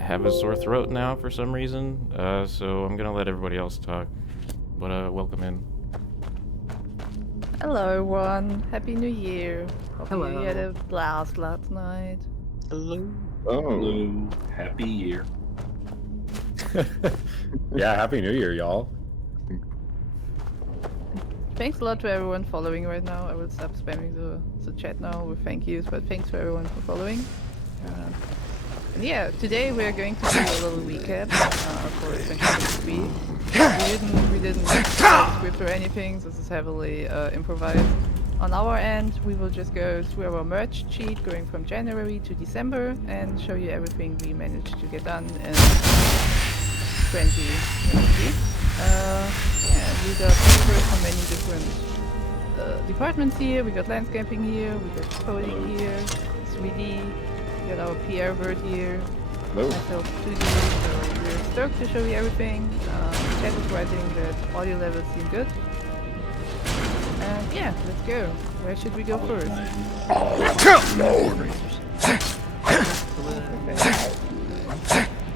have a sore throat now for some reason, so I'm gonna let everybody else talk. But welcome in. Hello everyone, Happy New Year. Hope Hello. you had a blast last night. Hello. Oh. Hello. Happy year. Yeah, Happy New Year, y'all. Thanks a lot to everyone following right now. I will stop spamming the chat now with thank yous, but thanks to everyone for following. And yeah, today we are going to do a little recap for 2023. We didn't write a script or anything, this is heavily improvised. On our end, we will just go through our merch sheet going from January to December and show you everything we managed to get done in 2023. Yeah, we got papers from many different departments here. We got landscaping here, we got coding here, 3D, we got our PR bird here, myself 2D, so we're stoked to show you everything. Chat is writing that audio levels seem good. And yeah, let's go. Where should we go first?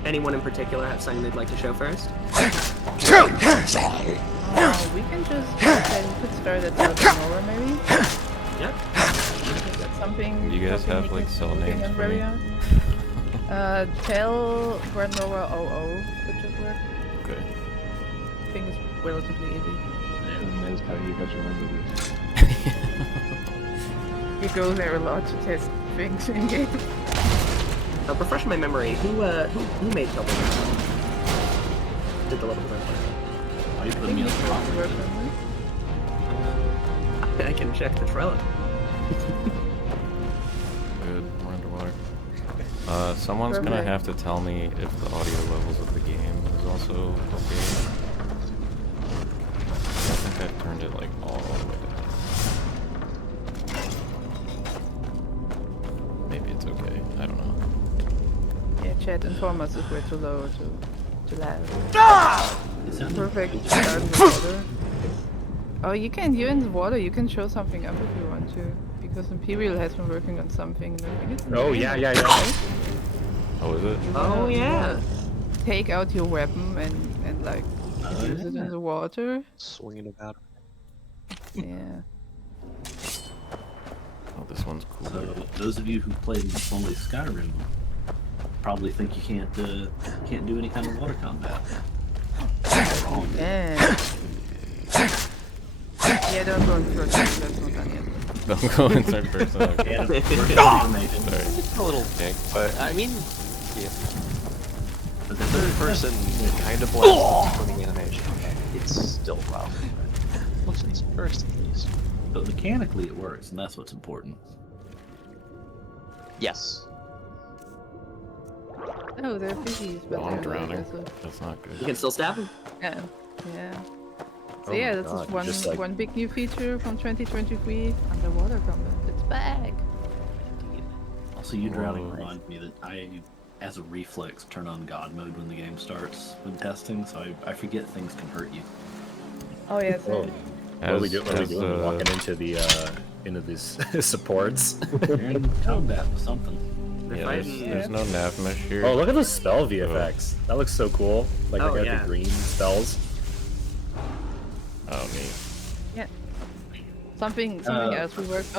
Anyone in particular have something they'd like to show first? We can just we could start at Nora maybe. Yep. That's something. Do you guys something have like can- cell names can for me? Tell Nora 00 could just work. Okay. I think it's relatively easy. Amazed how you guys remember this. You go there a lot to test things in game. Refresh my memory. Who made Double? Did the level design? Why you I put think me you on the spot? could work on I can check the Trello. Good. We're underwater. Someone's gonna Perfect. have to tell me if the audio levels of the game is also okay. I think I've turned it like all the way down. Maybe it's okay. I don't know. this. Yeah, chat inform us if we're too low or too loud. It sounded Perfect. good. Start in the water. Oh, you're in the water. You can show something up if you want to, because Imperial has been working on something. And I think it's in the Oh, game, yeah. right? Oh, is it? Oh You yeah. wanna take out your weapon and like use it in the water. Swinging about. Yeah. Oh, this one's cool. So those of you who played only Skyrim probably think you can't do any kind of water combat. Wrong. Yeah. Yeah, don't go in first person. That's not done yet. Don't go in third person. Okay. And we're getting animation. Sorry. It's a little big, but I mean, yeah, But the third person kind of blends with the animation. It's still wow. Looks it's first at least. But mechanically it works, and that's what's important. Yes. Oh, they're fishies, but Oh, I'm they're drowning. aggressive. That's not You good. can still stab him. Yeah. Yeah. So Oh yeah, my this God, is one just like- one big new feature from 2023, underwater combat. It's back. Also, you drowning Whoa. reminds me that I, as a reflex, turn on God mode when the game starts when testing, so I forget things can hurt you. Oh yeah, Oh, so what are we doing? As, Walking into these supports. You're in combat with something. They're Yeah, fighting. there's no nav mesh here. Oh, look at the spell VFX. That looks so cool. Like, Oh, I got yeah. the green spells. Oh, neat. yeah. Something else we worked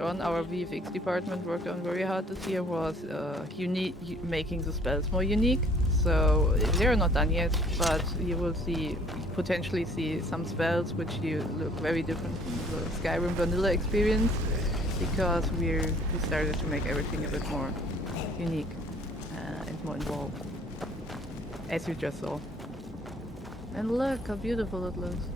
on, our VFX department worked on very hard this year was making the spells more unique. So they're not done yet, but you will potentially see some spells which you look very different from the Skyrim vanilla experience, because we started to make everything a bit more unique and more involved, as you just saw. And look how beautiful it looks.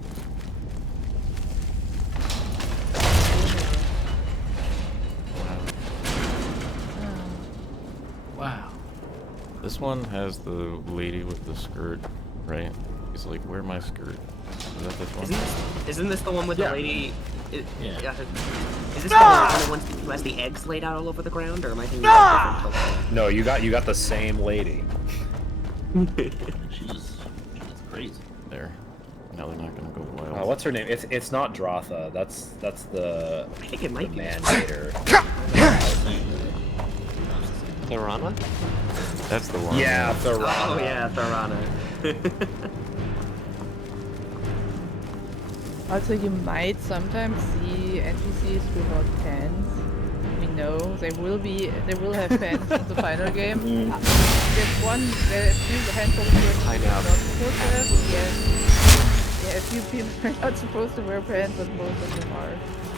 Wow. This one has the lady with the skirt, right? He's like, where my skirt? Is that this one? Isn't this the one with Yeah. the lady? Yeah. Is this the one who has the eggs laid out all over the ground, or am I thinking of a different Tokyo? No, you got the same lady. She's crazy. There. Now they're not gonna go wild. What's her name? It's not Drotha. That's the I think it might be. man-hater. Lorana? That's the one. Yeah, Thorana. Oh yeah, Thorana. Also, you might sometimes see NPCs without pants. We know they will have pants in the final game. There's a few handful of people I who know. are not supposed to have. Yes. Yeah, a few people are not supposed to wear pants, but most of them are.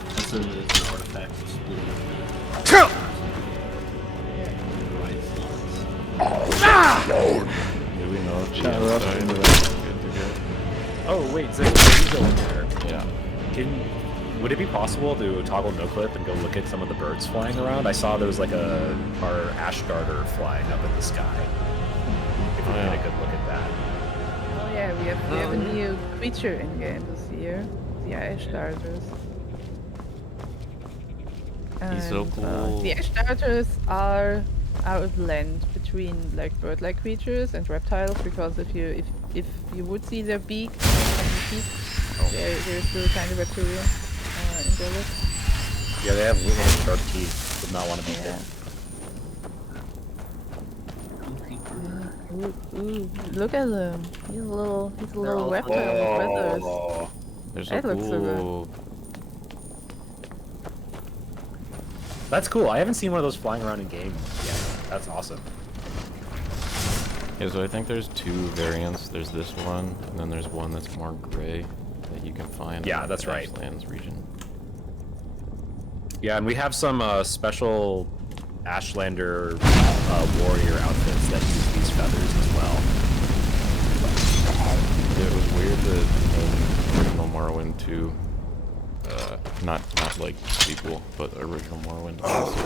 That's an artifact to split the right slots. Do we know if the Shout out inside into is that. good to go? Oh wait, so you go in there. Yeah. Would it be possible to toggle no clip and go look at some of the birds flying around? I saw there was like our ash darter flying up in the sky. If we Oh, get yeah. a good look at that. Oh yeah, we have a new creature in game this year. The Ash Darters. He's so And, cool. the Ash Darters are a blend between like bird-like creatures and reptiles, because if you would see their beak and the teeth, they're still kind of reptilian in their look. Yeah, they have little sharp teeth. Would not want to be Yeah. Ooh, look at him. He's a little all reptile with feathers. Oh, There's That a looks so good. cool. that's cool. I haven't seen one of those flying around in game yet. That's awesome. Yeah, so I think there's two variants. There's this one, and then there's one that's more gray that you can find. Yeah, in that's the right. Ashlands region. Yeah, and we have some special Ashlander warrior outfits that use these feathers as well. It was weird that in original Morrowind 2, not like sequel, but original Morrowind also,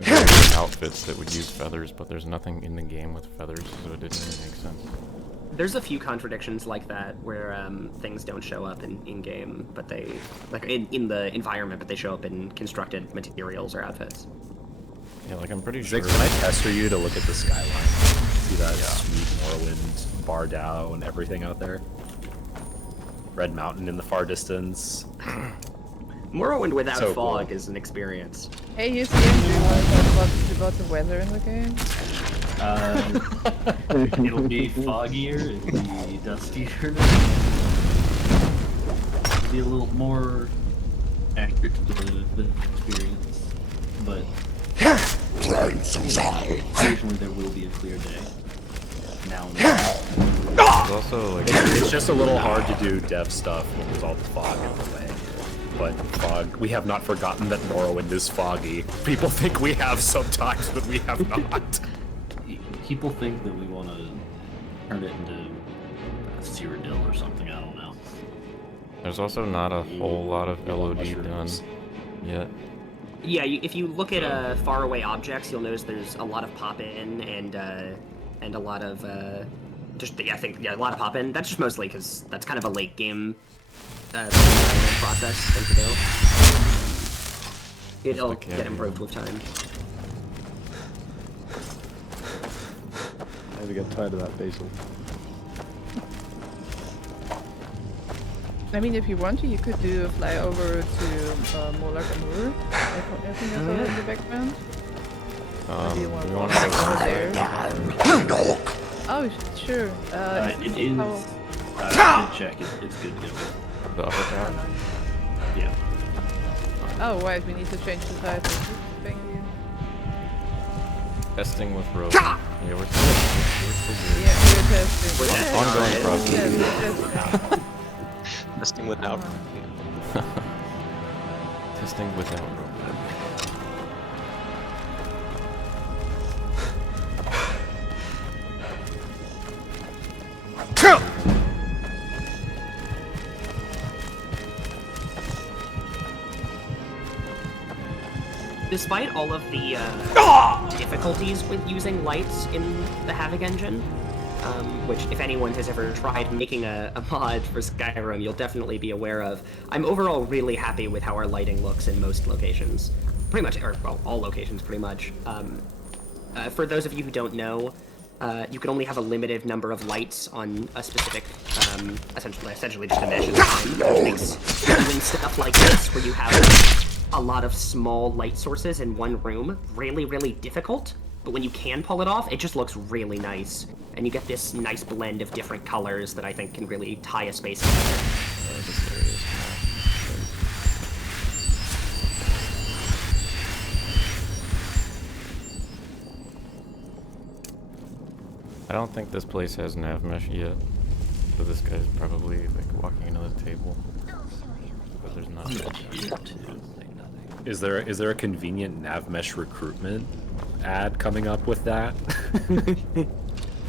there were outfits that would use feathers, but there's nothing in the game with feathers, so it didn't really make sense. There's a few contradictions like that where things don't show up in game, but they like in the environment, but they show up in constructed materials or outfits. Yeah, like I'm pretty sure. Ziggs, can I pester you to look at the skyline? See that sweet Morrowind bar dow and everything out there? Red Mountain in the far distance. Morrowind without So fog cool. is an experience. Hey, you see, Andrew, you want to talk about the weather in the game? It'll be foggier, it'll be dustier. It'll be a little more accurate to the experience, but occasionally there will be a clear day. Now and then. There's also like It's just a little hard to do dev stuff when there's all the fog in the way. But fog, we have not forgotten that Morrowind is foggy. People think we have sometimes, but we have not. People think that we want to turn it into Cyrodiil or something, I don't know. there's also not a whole lot of LOD done mushrooms. yet. Yeah, if you look at faraway objects, you'll notice there's a lot of pop-in and a lot of a lot of pop-in. That's just mostly because that's kind of a late game process thing to do. It'll Okay. get improved with time. I had to get tired of that basil. I mean, if you want to, you could do a flyover to Molag Amur. I think that's all in the background. Do you want we to want go to go there? there? Oh, sure. It is. how- I did check. It's good to go. The upper tower? Yeah. Oh, right, we need to change the title. Thank you. Testing with rope. Yeah, we're still good. Yeah, we're testing. We're Okay. Ongoing Yes, process. yes, we're testing. Testing without. Testing without rope. Despite all of the difficulties with using lights in the Havoc engine, which if anyone has ever tried making a mod for Skyrim, you'll definitely be aware of, I'm overall really happy with how our lighting looks in most locations. Pretty much, or well, all locations pretty much. For those of you who don't know, you can only have a limited number of lights on a specific, essentially just a mesh at a time, which makes even stuff like this, where you have a lot of small light sources in one room, really, really difficult. but when you can pull it off, it just looks really nice. And you get this nice blend of different colors that I think can really tie a space together. This area is I don't think this place has nav mesh yet, so this guy's probably like walking into the table. But there's not. Is there a convenient nav mesh recruitment ad coming up with that?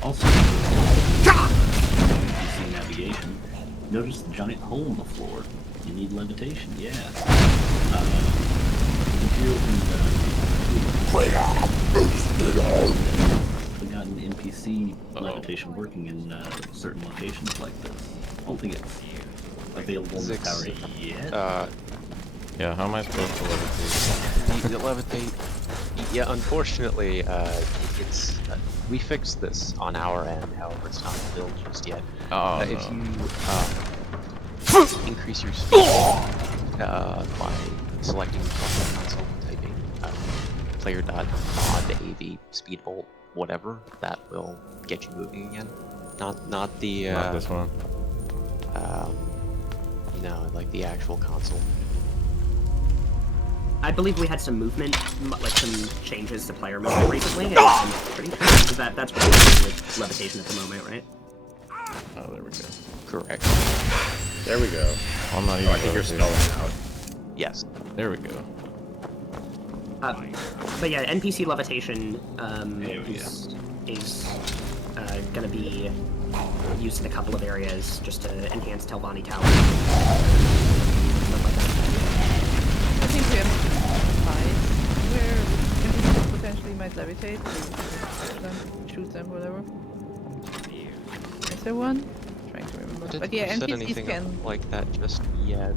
Also, PC navigation. Notice the giant hole in the floor. You need levitation, yeah. If you we got an NPC levitation working in certain locations like this. I don't think it's available in the tower yet. Yeah, how am I supposed to levitate? The levitate. Yeah, unfortunately, it's we fixed this on our end. However, it's not built just yet. Oh, If no. you increase your speed by selecting from the console and typing player.mod AV speedbolt whatever, that will get you moving again. Not the Not this one. no, like the actual console. I believe we had some movement, like some changes to player movement recently, and I'm pretty sure that's what we're doing with levitation at the moment, right? Oh, there we go. Correct. There we go. I'm not even. Oh, I think you're levitating. spelling out. Yes. There we go. But yeah, NPC levitation There we is going to be used in a couple of areas just to enhance Telvanni Tower. Stuff like that. I think we have spies where NPCs potentially might levitate. To touch them, shoot them, whatever. Is there one? I'm trying to remember. I didn't But yeah, set NPCs anything can. up like that just yet.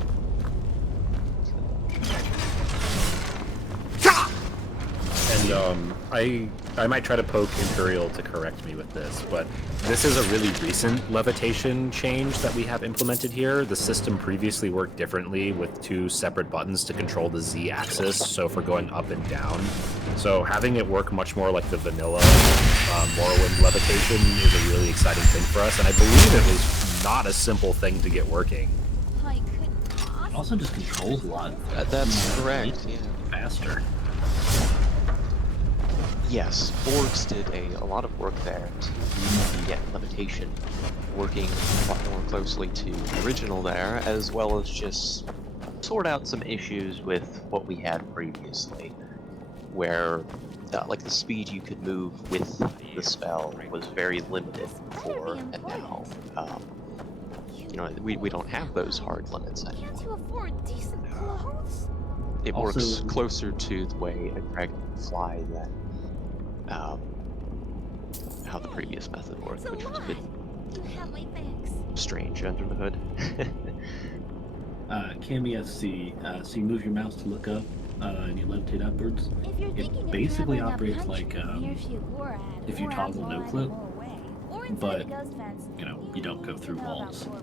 And I might try to poke Imperial to correct me with this, but this is a really recent levitation change that we have implemented here. The system previously worked differently with two separate buttons to control the Z-axis, so for going up and down. So having it work much more like the vanilla Morrowind levitation is a really exciting thing for us, and I believe it was not a simple thing to get working. It also just controls a lot That's correct, yeah. faster. Yes, Borgs did a lot of work there to get levitation working a lot more closely to the original there, as well as just sort out some issues with what we had previously, where like the speed you could move with the spell was very limited before, and now you know, we don't have those hard limits anymore. Can't you afford decent clothes? It Also- works closer to the way a dragon can fly than how the previous method worked, It's a which was a lot. bit You have my thanks. strange under the hood. CAMESC, so you move your mouse to look up, and you levitate upwards. If you're thinking of basically traveling operates up like, country, near Fugorad, if you or toggle out no more clip, and more away, or inside but, a ghost fence, you know, you don't go need to through know about walls. Corvus.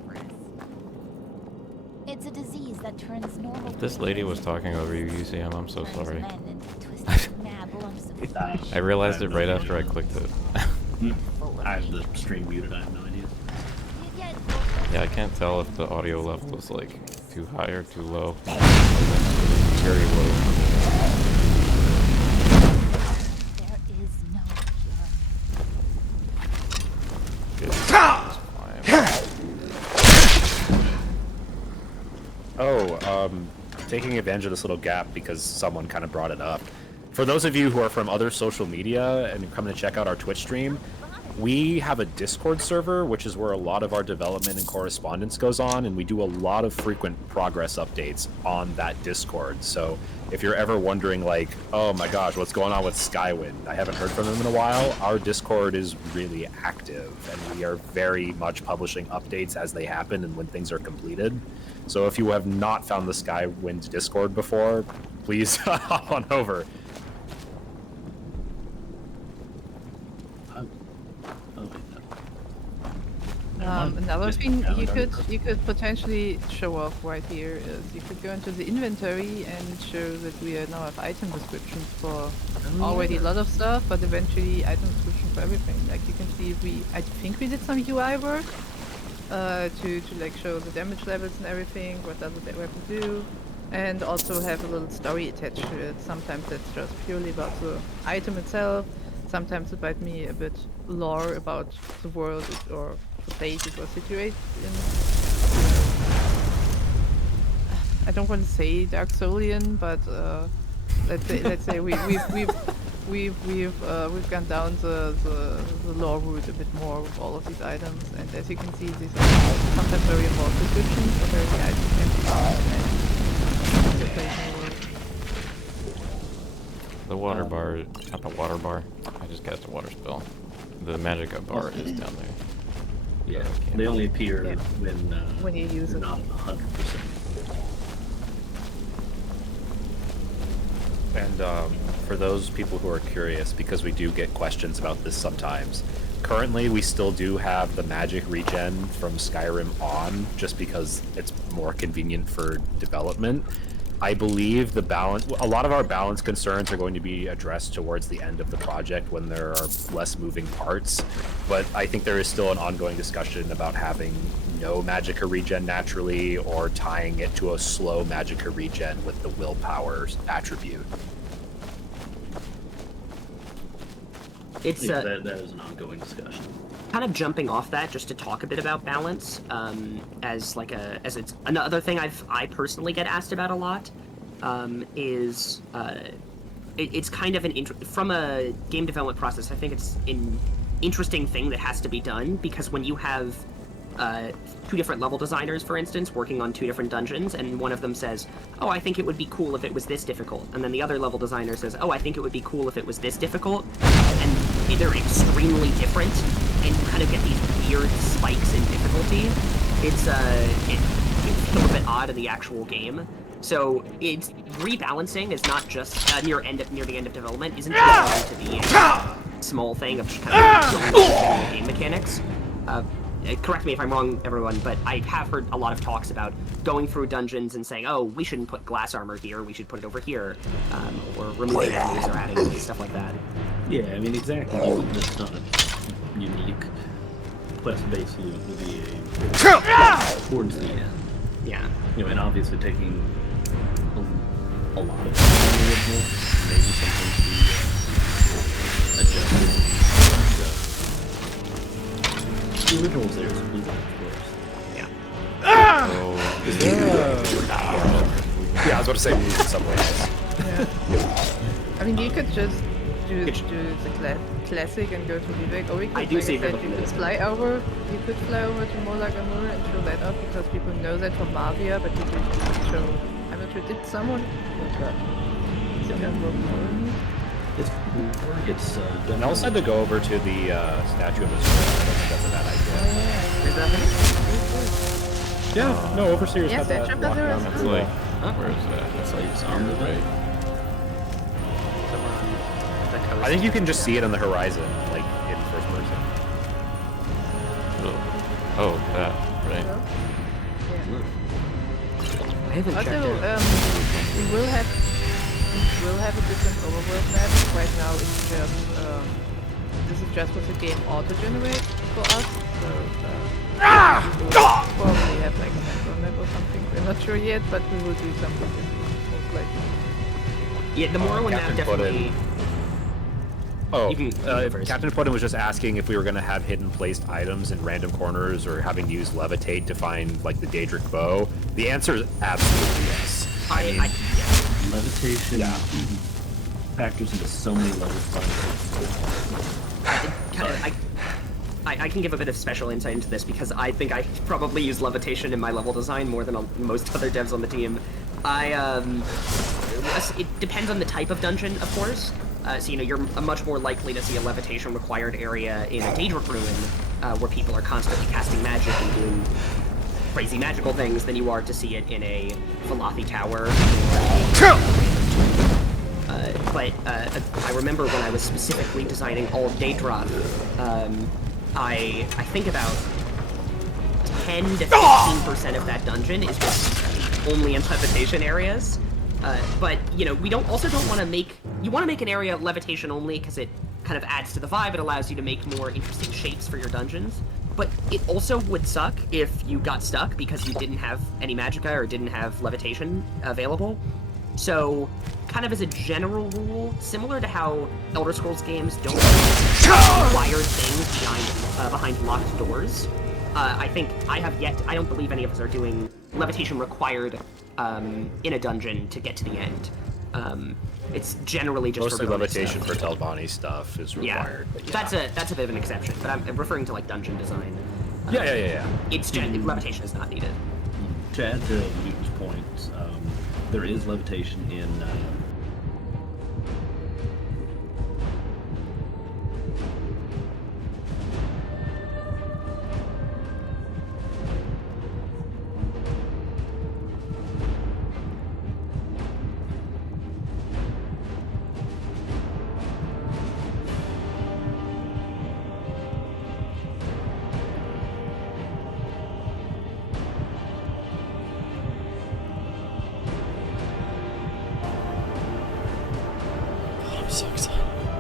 It's a disease that turns normal If this lady was people talking over you, UCM, I'm so turns sorry. men into twisted, mad lumps of flesh. I realized I it have right no after I idea. clicked it. I have the stream muted, I have no idea. You get Yeah, I can't tell if the audio level is like too high or too low. It's very low. there is no cure. Good. Fine. Oh, taking advantage of this little gap because someone kind of brought it up. For those of you who are from other social media and coming to check out our Twitch stream, we have a Discord server, which is where a lot of our development and correspondence goes on, and we do a lot of frequent progress updates on that Discord. So if you're ever wondering, like, oh my gosh, what's going on with Skywind? I haven't heard from them in a while. Our Discord is really active, and we are very much publishing updates as they happen and when things are completed. So if you have not found the Skywind Discord before, please hop on over. Oh, wait, no. Another Just thing valid you could potentially show off right here is you could go into the inventory and show that we now have item descriptions for already a lot of stuff, but eventually item description for everything. Like you can see I think we did some UI work to like show the damage levels and everything, what does the weapon do, and also have a little story attached to it. Sometimes it's just purely about the item itself. Sometimes it might be a bit lore about the world or the place it was situated in. I don't want to say Dark Soulian, but let's say we've gone down the lore route a bit more with all of these items, and as you can see, these are sometimes very involved descriptions of where the items can be found and the place in the world. The water bar, not the water bar. I just cast a water spell. The magic bar is down there. Yeah, they only appear Yeah. when you use you're it. not 100%. And for those people who are curious, because we do get questions about this sometimes, currently we still do have the magic regen from Skyrim on, just because it's more convenient for development. I believe a lot of our balance concerns are going to be addressed towards the end of the project when there are less moving parts, but I think there is still an ongoing discussion about having no magicka regen naturally or tying it to a slow magicka regen with the willpower attribute. It's Yeah, that is an ongoing discussion. kind of jumping off that just to talk a bit about balance as it's another thing I personally get asked about a lot is it's kind of from a game development process. I think it's an interesting thing that has to be done, because when you have two different level designers, for instance, working on two different dungeons, and one of them says, oh, I think it would be cool if it was this difficult, and then the other level designer says, oh, I think it would be cool if it was this difficult, and they're extremely different, and you kind of get these weird spikes in difficulty. It feels a bit odd in the actual game. So it's rebalancing is not just near the end of development isn't just going to be a small thing of just kind of game mechanics. Correct me if I'm wrong, everyone, but I have heard a lot of talks about going through dungeons and saying, oh, we shouldn't put glass armor here, we should put it over here, or removing enemies or adding enemies, stuff like that. Yeah, I mean, exactly. That's not a unique quest-based loot will be towards the end. Yeah. You know, and obviously taking a lot of time in the original, maybe something to be adjusted. The original was there as a blue line, of course. Yeah. So, is there Yeah, I was about to say move in some ways. Yeah. I mean, you could just do the classic and go to Vivek, or we could, I do like see I said, Vivek. you could fly over to Molag Amur and show that up, because people know that from Mavia, but you could show, I'm not sure, did someone? It's done. And I also had to go over to the statue of the sword. I don't think that's a bad idea. Is that it? Yeah, no, Overseer's Yeah, got that statue of locked the down. That's Sword. like, Huh? where is that? That's like It's on the right. I think you can just see it on the horizon, like in first person. Oh, that, right? I haven't checked Also, it. we will have a different overworld map. Right now, it's just this is just what the game auto-generates for us. So we will probably have like a central map or something. We're not sure yet, but we will do something most likely. Yeah, the Morrowind map Captain definitely. Oh, You can go first. Captain Puddin was just asking if we were going to have hidden placed items in random corners or having to use levitate to find like the Daedric bow. The answer is absolutely yes. I mean, Levitation Yeah. factors into so many levels. I can give a bit of special insight into this, because I think I probably use levitation in my level design more than most other devs on the team. It depends on the type of dungeon, of course. So, you know, you're much more likely to see a levitation required area in a Daedric Ruin, where people are constantly casting magic and doing crazy magical things, than you are to see it in a Valathi Tower. But I remember when I was specifically designing all Daedra, I think about 10 to 15% of that dungeon is just only in levitation areas. But you know, we don't want to make. You want to make an area levitation only because it kind of adds to the vibe. It allows you to make more interesting shapes for your dungeons. But it also would suck if you got stuck because you didn't have any magicka or didn't have levitation available. So, kind of as a general rule, similar to how Elder Scrolls games don't require things behind locked doors, I don't believe any of us are doing levitation required in a dungeon to get to the end. It's generally just mostly for bonus levitation stuff. for Telvanni stuff is required. Yeah, that's a bit of an exception, but I'm referring to like dungeon design. Yeah. It's levitation is not needed. To add to Newton's point, there is levitation in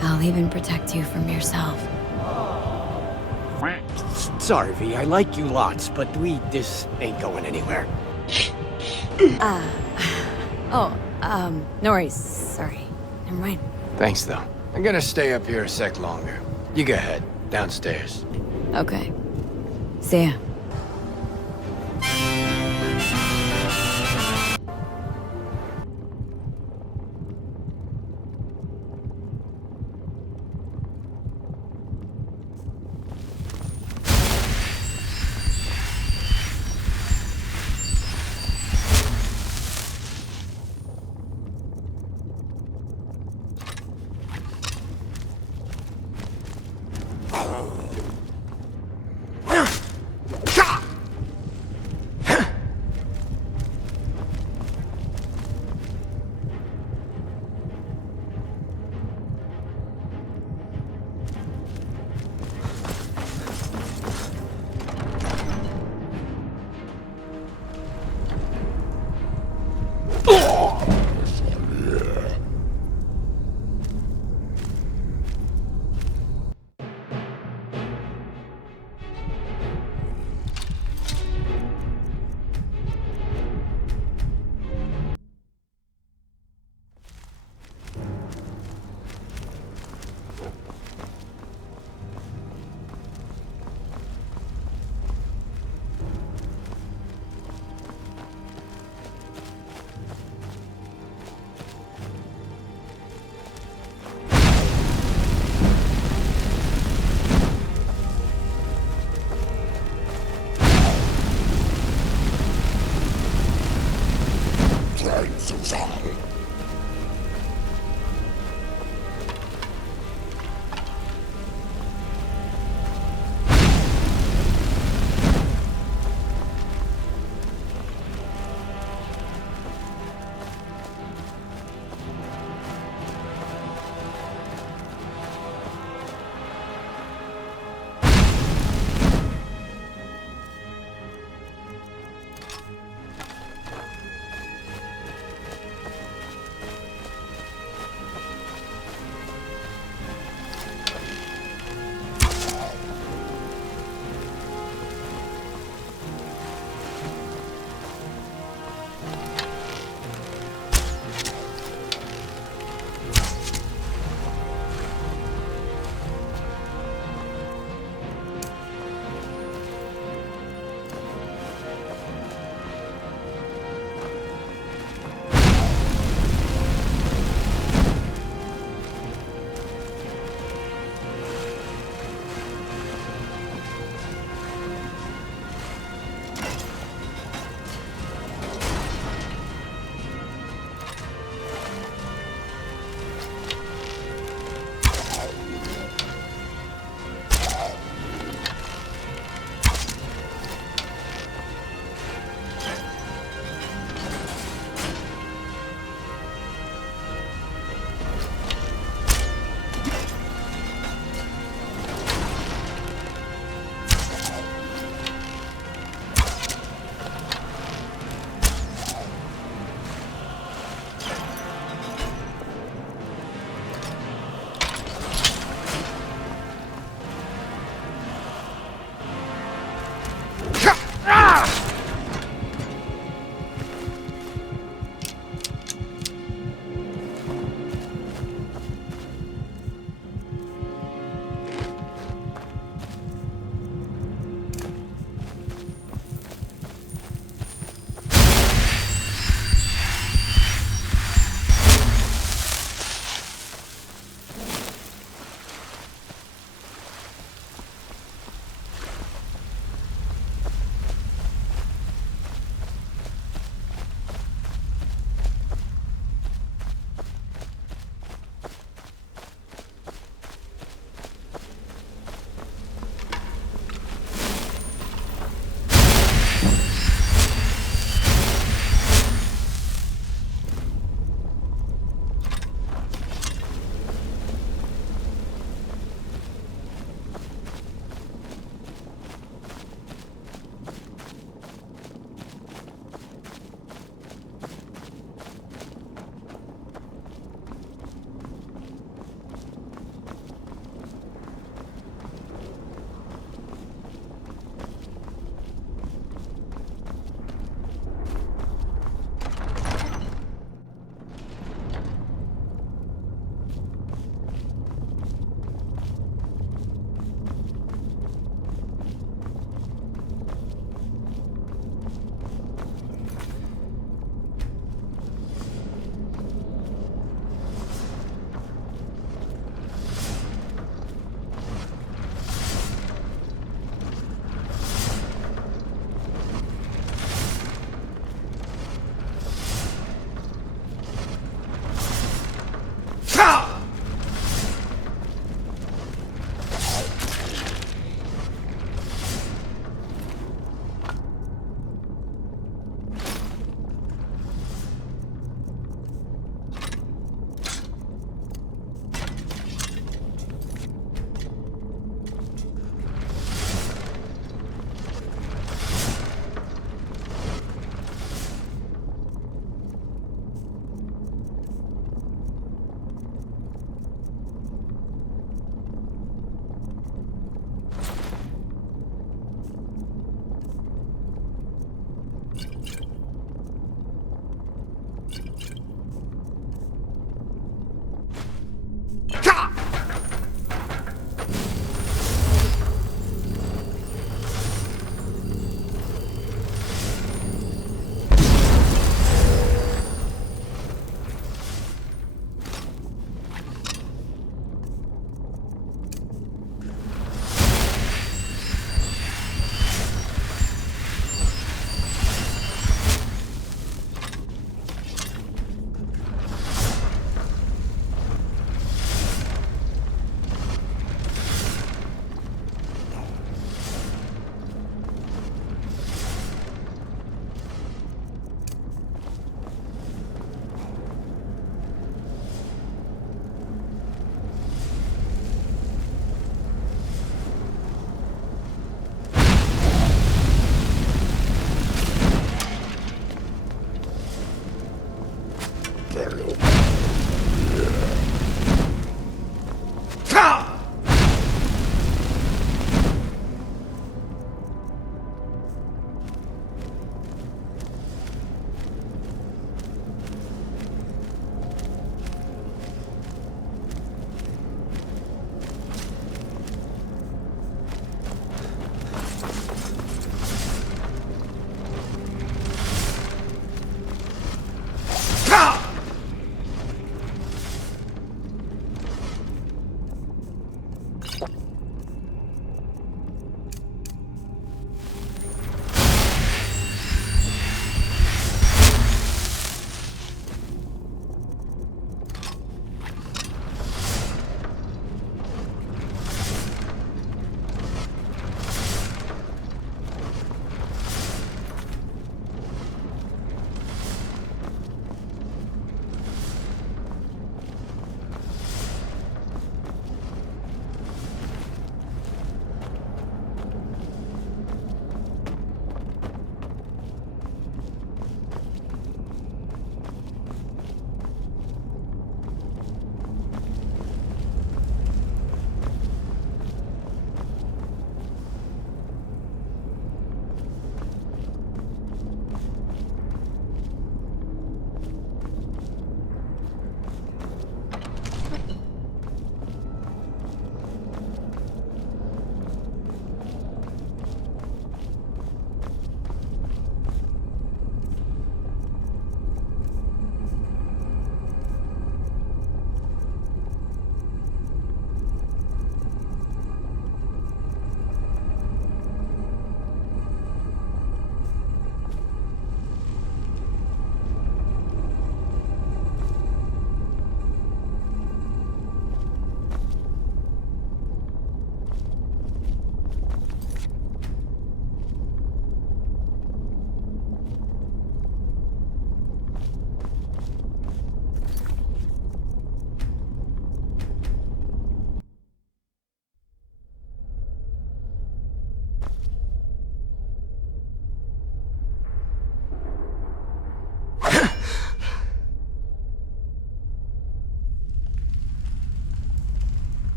I'll even protect you from yourself. Sorry, V, I like you lots, but this ain't going anywhere. No worries. Sorry. Never mind. Thanks, though. I'm gonna stay up here a sec longer. You go ahead, downstairs. Okay. See ya.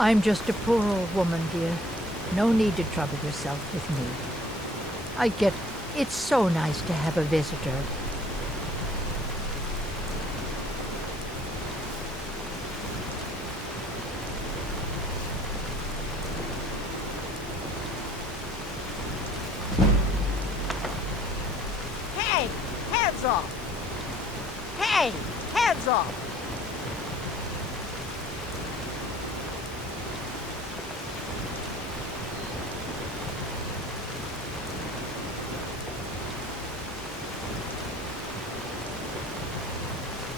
I'm just a poor old woman, dear. No need to trouble yourself with me. I get... It's so nice to have a visitor. Hey! Hands off! Hey! Hands off!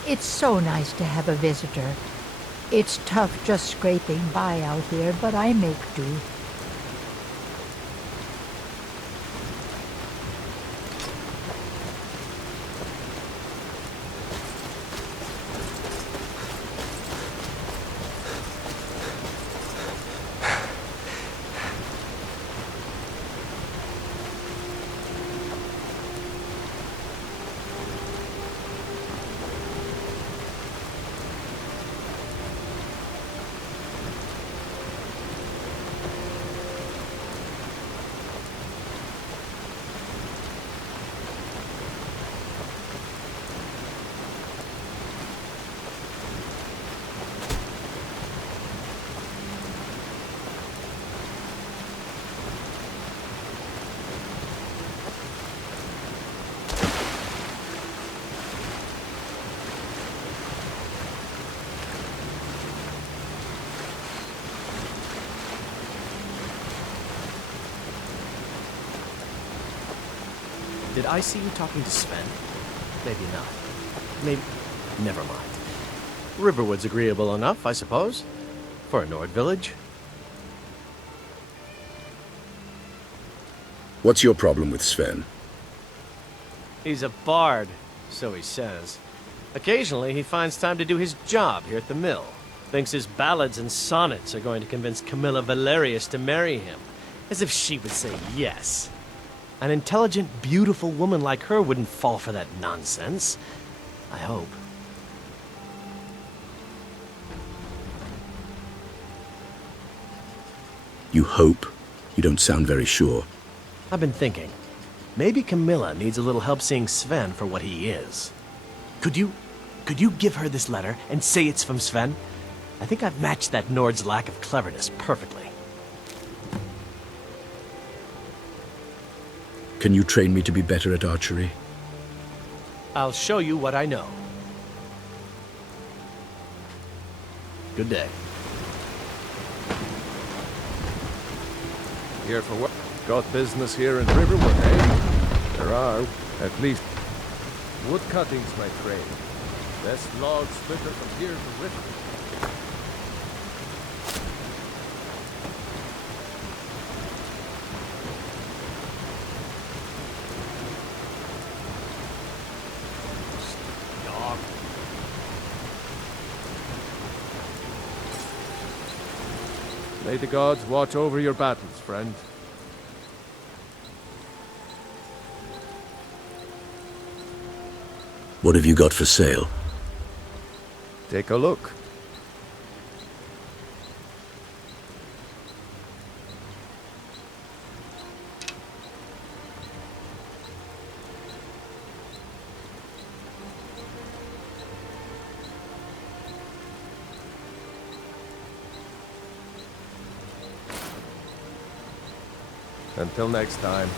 It's so nice to have a visitor. It's tough just scraping by out here, but I make do. Did I see you talking to Sven? Maybe not. Maybe... Never mind. Riverwood's agreeable enough, I suppose. For a Nord village. What's your problem with Sven? He's a bard, so he says. Occasionally, he finds time to do his job here at the mill. Thinks his ballads and sonnets are going to convince Camilla Valerius to marry him. As if she would say yes. An intelligent, beautiful woman like her wouldn't fall for that nonsense. I hope. You hope? You don't sound very sure. I've been thinking. Maybe Camilla needs a little help seeing Sven for what he is. Could you give her this letter and say it's from Sven? I think I've matched that Nord's lack of cleverness perfectly. Can you train me to be better at archery? I'll show you what I know. Good day. Here for what? Got business here in Riverwood, eh? There are, at least. Wood cutting's my trade. Best log splitter from here to River. May the gods watch over your battles, friend. What have you got for sale? Take a look. Until next time.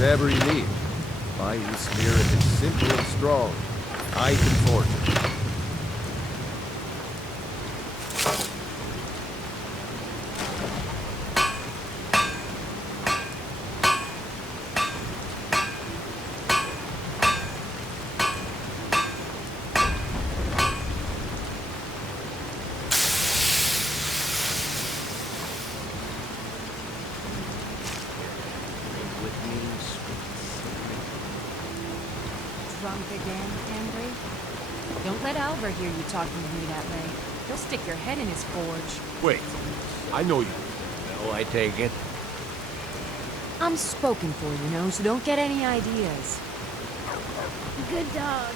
Whatever you need. My new spear, if it's simple and strong, I can forge it. Drunk again, Henry? Don't let Albert hear you talking to me that way. He'll stick your head in his forge. Wait, I know you. No, I take it. I'm spoken for, you know, so don't get any ideas. Good dog.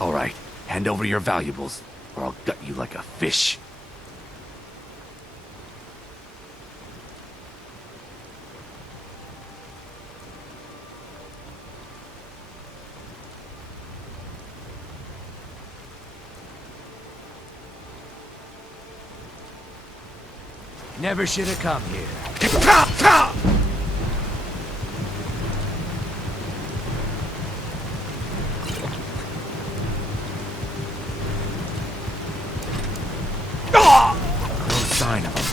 All right, hand over your valuables, or I'll gut you like a fish. Never should have come here. No sign of him.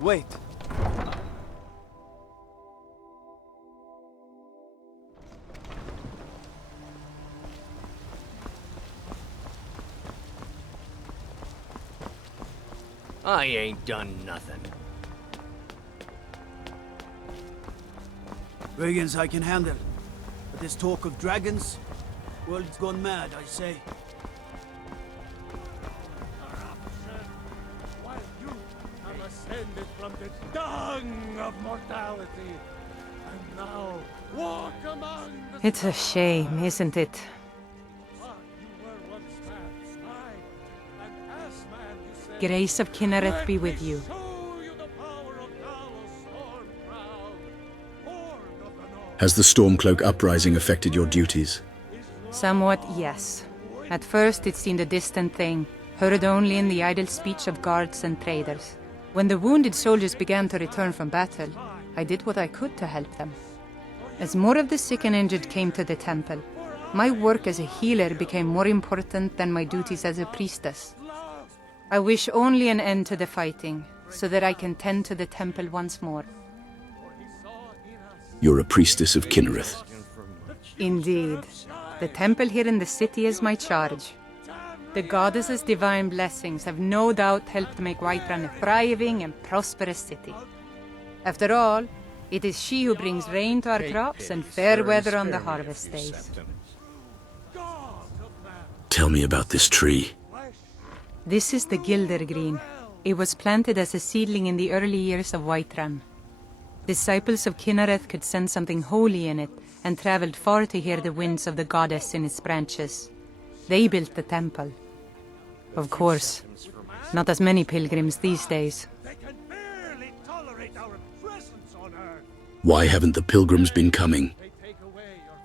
Wait. I ain't done nothing. Brigands I can handle. But this talk of dragons, world's gone mad, I say. While you have ascended from the dung of mortality, and now walk among the It's a shame, isn't it? Grace of Kinnereth be with you. Has the Stormcloak uprising affected your duties? Somewhat, yes. At first it seemed a distant thing, heard only in the idle speech of guards and traders. When the wounded soldiers began to return from battle, I did what I could to help them. As more of the sick and injured came to the temple, my work as a healer became more important than my duties as a priestess. I wish only an end to the fighting, so that I can tend to the temple once more. You're a priestess of Kinnereth. Indeed. The temple here in the city is my charge. The goddess's divine blessings have no doubt helped make Whiterun a thriving and prosperous city. After all, it is she who brings rain to our crops and fair weather on the harvest days. Tell me about this tree. This is the Gildergreen. It was planted as a seedling in the early years of Whiterun. Disciples of Kinnereth could sense something holy in it and traveled far to hear the winds of the goddess in its branches. They built the temple. Of course, not as many pilgrims these days. Why haven't the pilgrims been coming?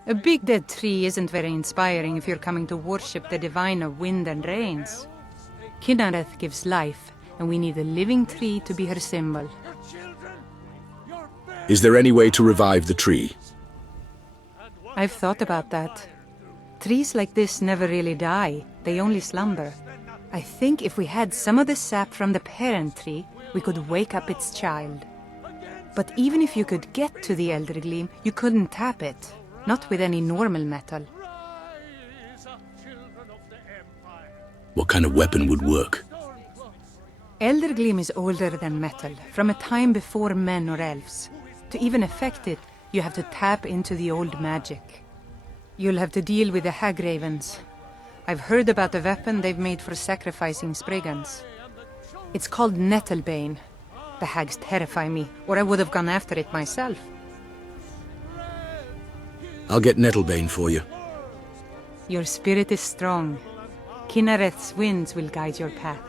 A big dead tree isn't very inspiring if you're coming to worship the divine of wind and rains. Kinnereth gives life, and we need a living tree to be her symbol. Is there any way to revive the tree? I've thought about that. Trees like this never really die, they only slumber. I think if we had some of the sap from the parent tree, we could wake up its child. But even if you could get to the Elder Gleam, you couldn't tap it. Not with any normal metal. What kind of weapon would work? Elder Gleam is older than metal, from a time before men or elves. To even affect it, you have to tap into the old magic. You'll have to deal with the Hagravens. I've heard about a weapon they've made for sacrificing Spriggans. It's called Nettlebane. The hags terrify me, or I would have gone after it myself. I'll get Nettlebane for you. Your spirit is strong. Kinnereth's winds will guide your path.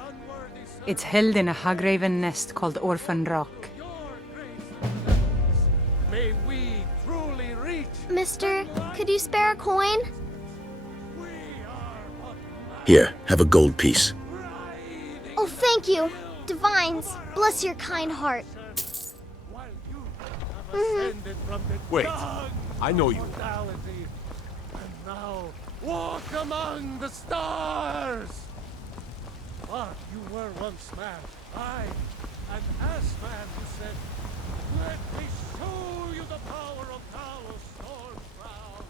It's held in a Hagraven nest called Orphan Rock. May we truly reach. Mister, could you spare a coin? Here, have a gold piece. Oh, thank you. Divines, bless your kind heart. Wait, I know you. And now walk among the stars. But you were once man, I, an ass man who said, "Let me show you the power of Talos Stormcrown."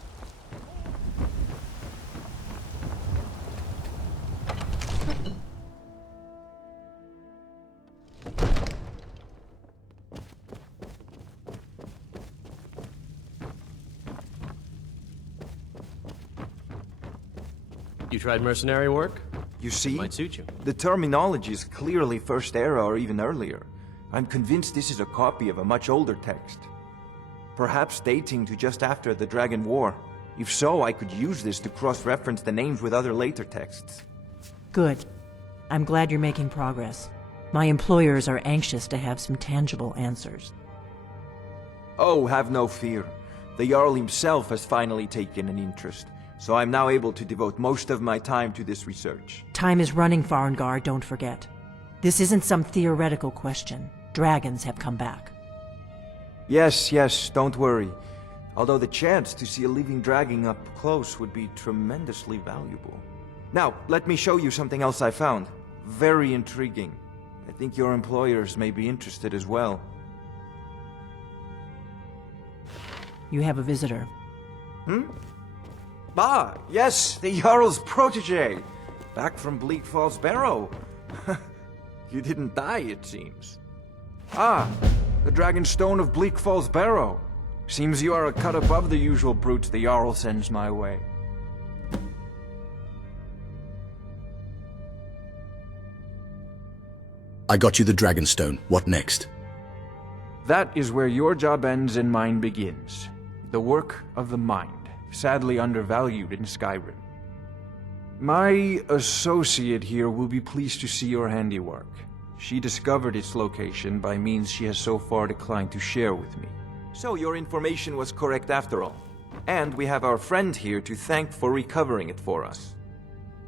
You tried mercenary work? You see, It might suit you. the terminology is clearly First Era or even earlier. I'm convinced this is a copy of a much older text. Perhaps dating to just after the Dragon War. If so, I could use this to cross-reference the names with other later texts. Good. I'm glad you're making progress. My employers are anxious to have some tangible answers. Oh, have no fear. The Jarl himself has finally taken an interest, so I'm now able to devote most of my time to this research. Time is running, Farengar, don't forget. This isn't some theoretical question. Dragons have come back. Yes, don't worry. Although the chance to see a living dragon up close would be tremendously valuable. Now, let me show you something else I found. Very intriguing. I think your employers may be interested as well. You have a visitor. Ah, yes, the Jarl's protege! Back from Bleak Falls Barrow. You didn't die, it seems. Ah, the Dragon Stone of Bleak Falls Barrow. Seems you are a cut above the usual brutes the Jarl sends my way. I got you the Dragonstone. What next? That is where your job ends and mine begins. The work of the mind, sadly undervalued in Skyrim. My associate here will be pleased to see your handiwork. She discovered its location by means she has so far declined to share with me. So your information was correct after all. And we have our friend here to thank for recovering it for us.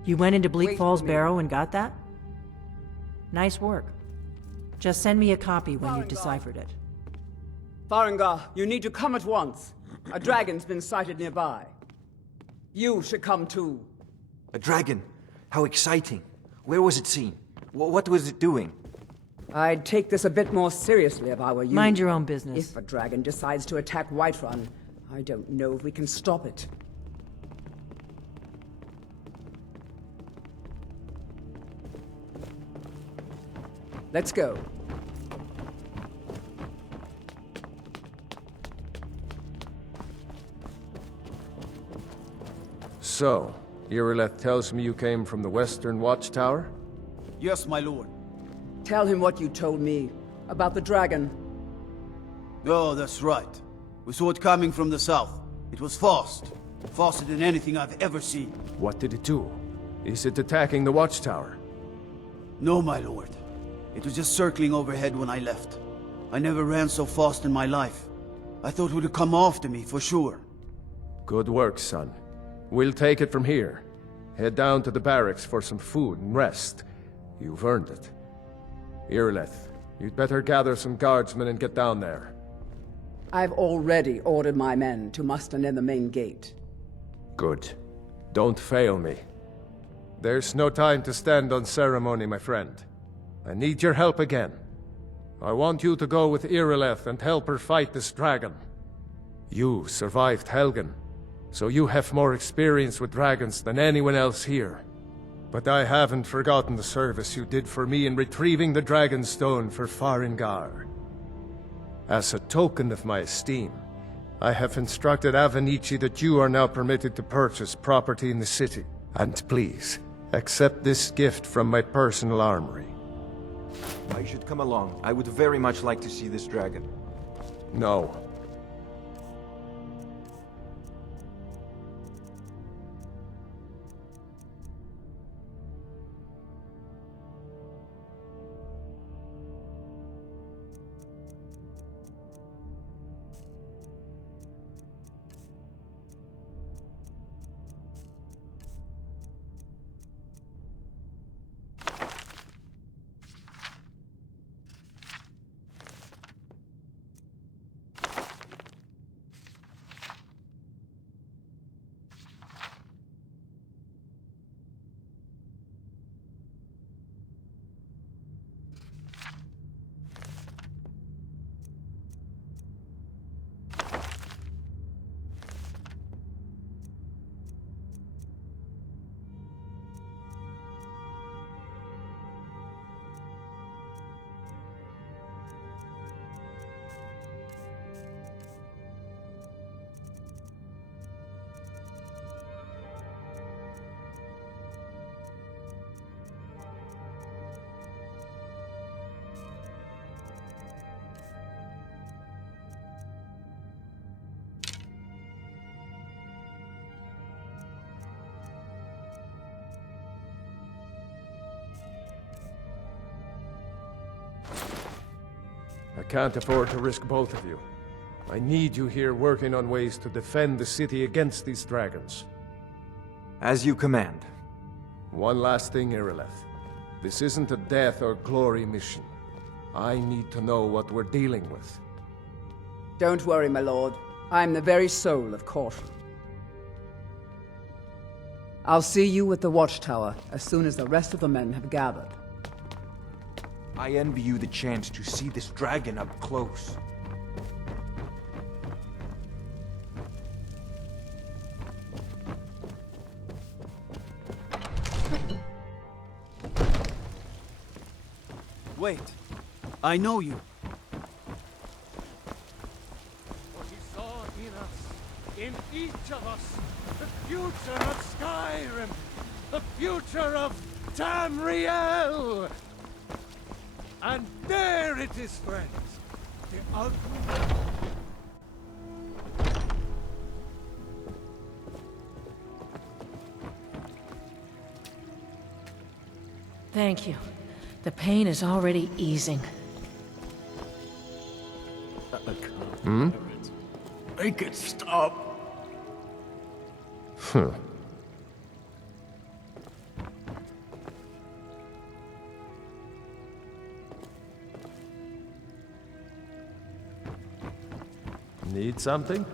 You went into Bleak Falls Barrow and got that? Nice work. Just send me a copy when you've deciphered it. Farengar, you need to come at once. A dragon's been sighted nearby. You should come too. A dragon? How exciting. Where was it seen? What was it doing? I'd take this a bit more seriously if I were you. Mind your own business. If a dragon decides to attack Whiterun, I don't know if we can stop it. Let's go. So, Irileth tells me you came from the Western Watchtower? Yes, my lord. Tell him what you told me about the dragon. Oh, that's right. We saw it coming from the south. It was fast. Faster than anything I've ever seen. What did it do? Is it attacking the Watchtower? No, my lord. It was just circling overhead when I left. I never ran so fast in my life. I thought it would come after me, for sure. Good work, son. We'll take it from here. Head down to the barracks for some food and rest. You've earned it. Irileth, you'd better gather some guardsmen and get down there. I've already ordered my men to muster near the main gate. Good. Don't fail me. There's no time to stand on ceremony, my friend. I need your help again. I want you to go with Irileth and help her fight this dragon. You survived Helgen, so you have more experience with dragons than anyone else here. But I haven't forgotten the service you did for me in retrieving the Dragonstone for Farengar. As a token of my esteem, I have instructed Avenici that you are now permitted to purchase property in the city. And please, accept this gift from my personal armory. I should come along. I would very much like to see this dragon. No. I can't afford to risk both of you. I need you here working on ways to defend the city against these dragons. As you command. One last thing, Irileth. This isn't a death or glory mission. I need to know what we're dealing with. Don't worry, my lord. I'm the very soul of caution. I'll see you at the Watchtower as soon as the rest of the men have gathered. I envy you the chance to see this dragon up close. wait. I know you. For he saw in us, in each of us, the future of Skyrim, the future of Tamriel. And there it is, friends. The ugly. Thank you. The pain is already easing. Hmm? Make it stop. Huh. Need something?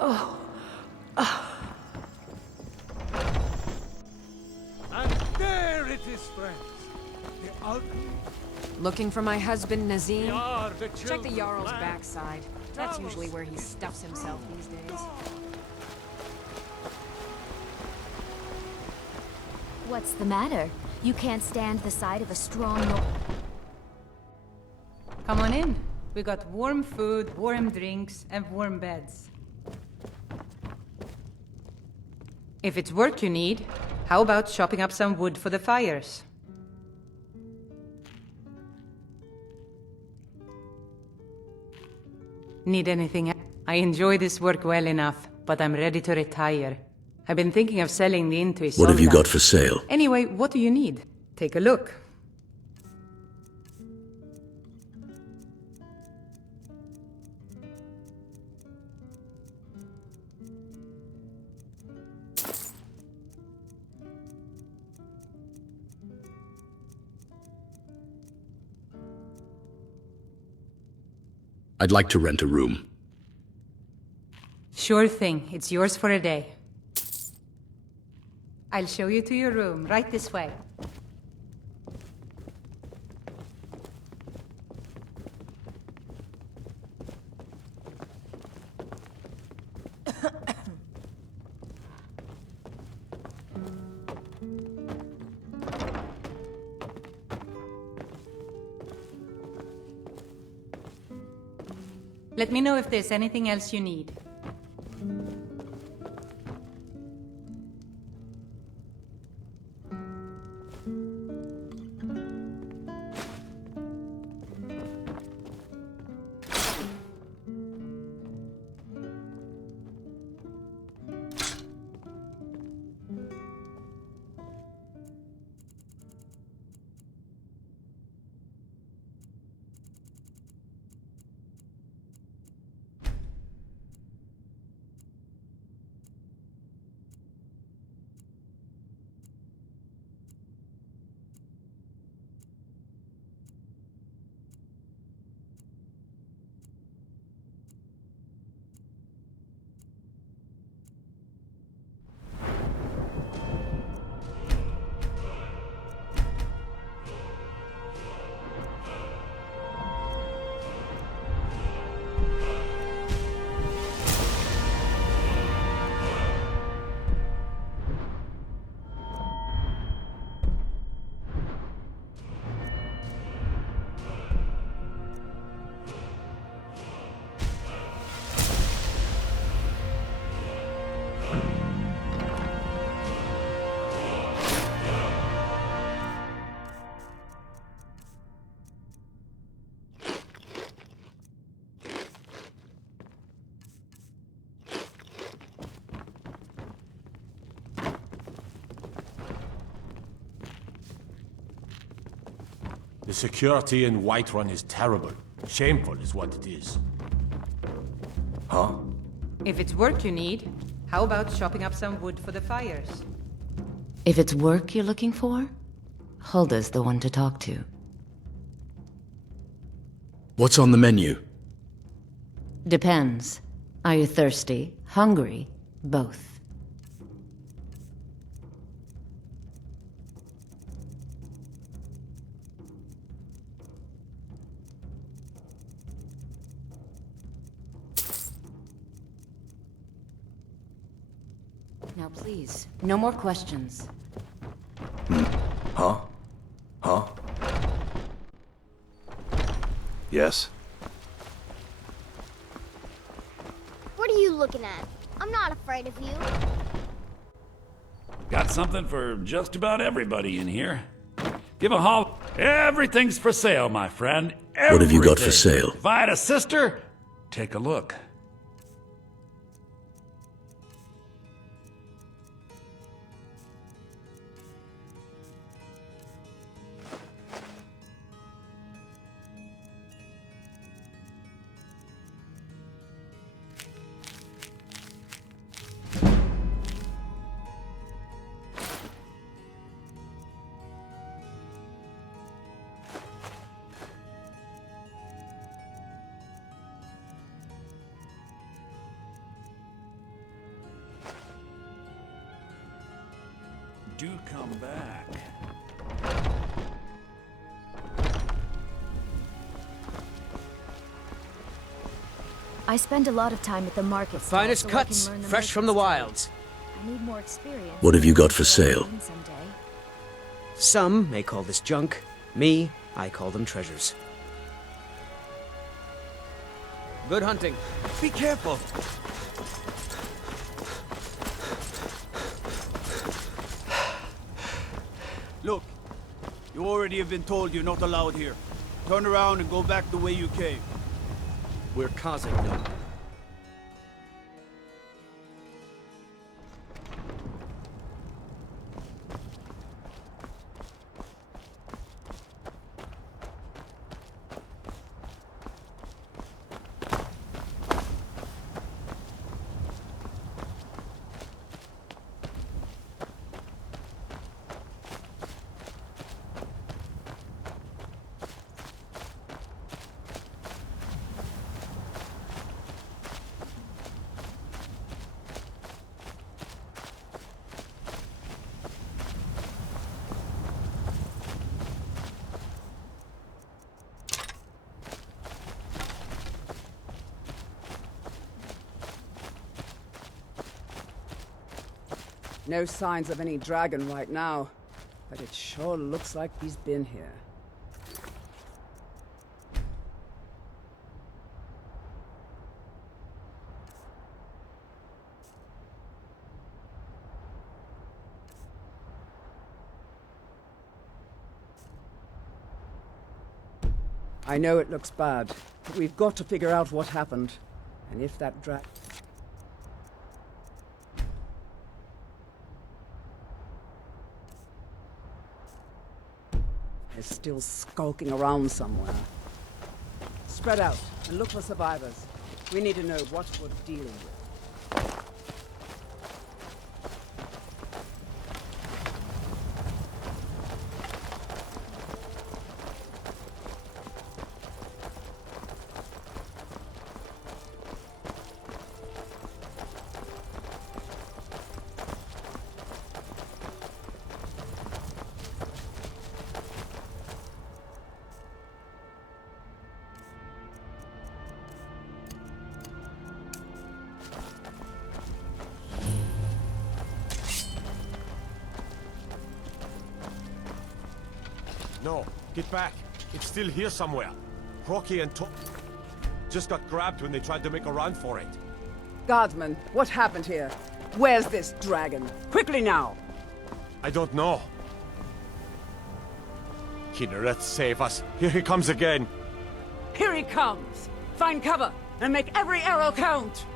Oh. And there it is, friends. The ugly. Looking for my husband, Nazim? We are the Check the children of Jarl's land. backside. That's usually where he stuffs himself these days. What's the matter? You can't stand the sight of a strong... Come on in. We got warm food, warm drinks, and warm beds. If it's work you need, how about chopping up some wood for the fires? Need anything else? I enjoy this work well enough, but I'm ready to retire. I've been thinking of selling the inn to What have you Isolda. got for sale? Anyway, what do you need? Take a look. I'd like to rent a room. Sure thing. It's yours for a day. I'll show you to your room, right this way. Let me know if there's anything else you need. The security in Whiterun is terrible. Shameful is what it is. Huh? If it's work you need, how about chopping up some wood for the fires? If it's work you're looking for, Hulda's the one to talk to. What's on the menu? Depends. Are you thirsty? Hungry? Both. Now please, no more questions. Huh? Huh? Yes? What are you looking at? I'm not afraid of you. Got something for just about everybody in here. Give a holler. Everything's for sale, my friend. Everything. What have you got for sale? If I had a sister, take a look. Do come back. I spend a lot of time at the market. Finest cuts, fresh from the wilds. I need more experience. What have you got for sale? Some may call this junk. Me, I call them treasures. Good hunting. Be careful. Look, you already have been told you're not allowed here. Turn around and go back the way you came. We're causing no. No signs of any dragon right now, but it sure looks like he's been here. I know it looks bad, but we've got to figure out what happened. And if that is still skulking around somewhere. Spread out and look for survivors. We need to know what we're dealing with. No, get back. It's still here somewhere. Rocky and Tom just got grabbed when they tried to make a run for it. Guardsman, what happened here? Where's this dragon? Quickly now! I don't know. Kinneret, save us. Here he comes again. Here he comes! Find cover and make every arrow count!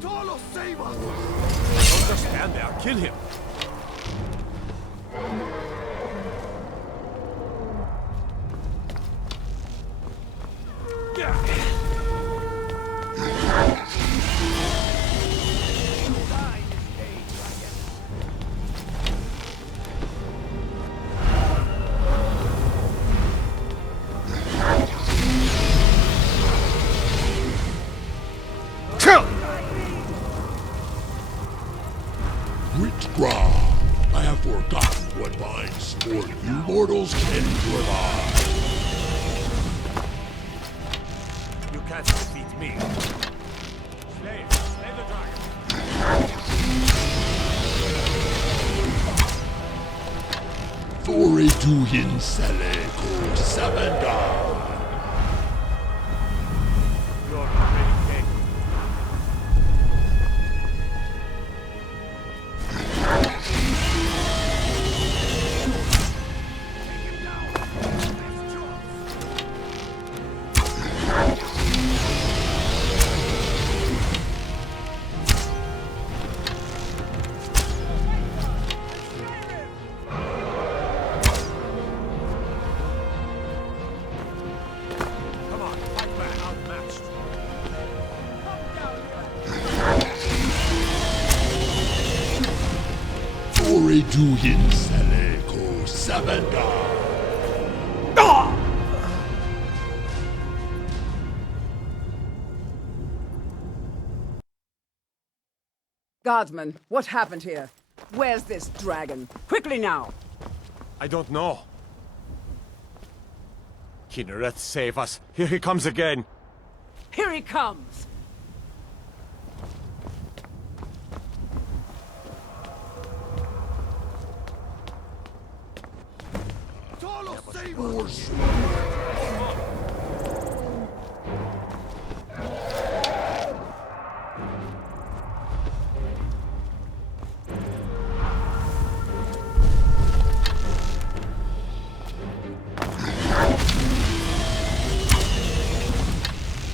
Tolo, save us! Don't just stand there. Kill him. I have forgotten what fine sport you mortals can provide. You can't me. Slay the dragon. Thore duhin sele ko sabanda. You're already dead. Come on, fight back. Outmatched. Thore duhin sele ko sabanda. Guardsman, what happened here? Where's this dragon? Quickly now! I don't know. Kinneret, save us. Here he comes again. Here he comes!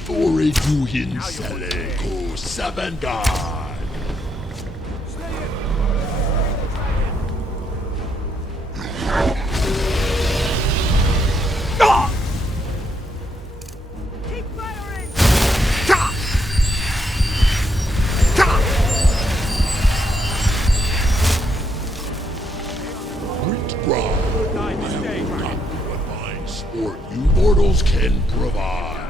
Thore duhin sele ko sabanda. Keep firing! I have forgotten what fine sport you mortals can provide.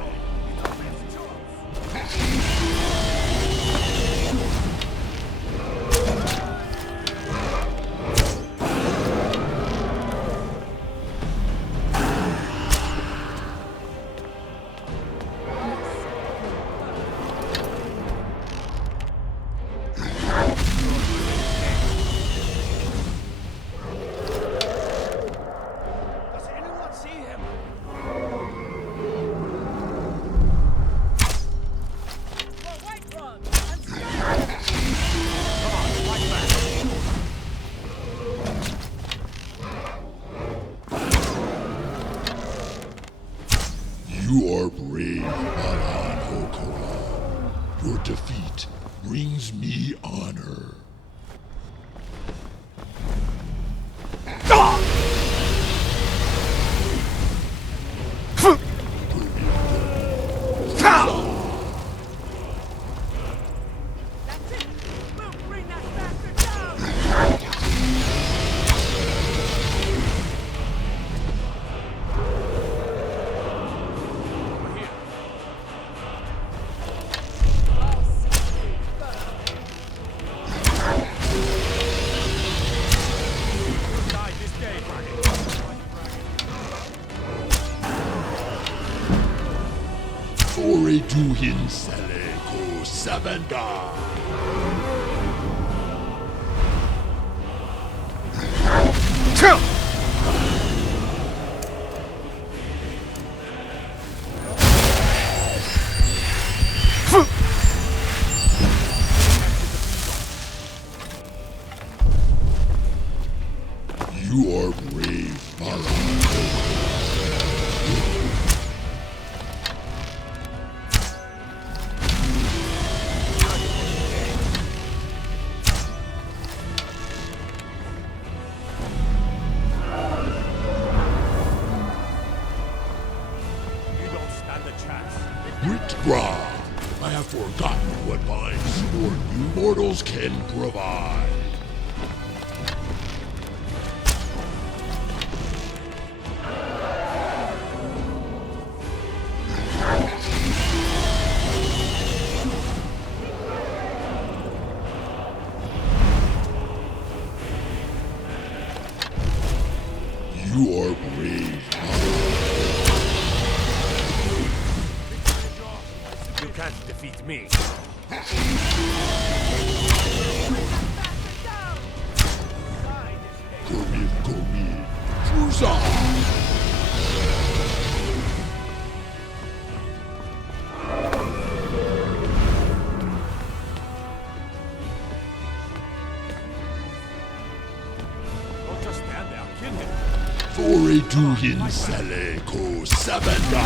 Does anyone see him? Come on, fight back. You are brave, Malan Okora. Your defeat brings me honor. Die this day, dragon. Thore duhin sele ko sabanda. You are brave, Malan. You don't stand a chance. Ritgra, I have forgotten what fine sport you mortals can provide. You are brave, Malan. You can't can't defeat me. Come, Fusa! Don't just stand there, kill him. Forituhin Seleko Sabanda!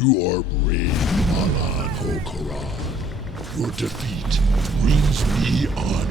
You are brave, Alan Hokaran. Your defeat brings me honor.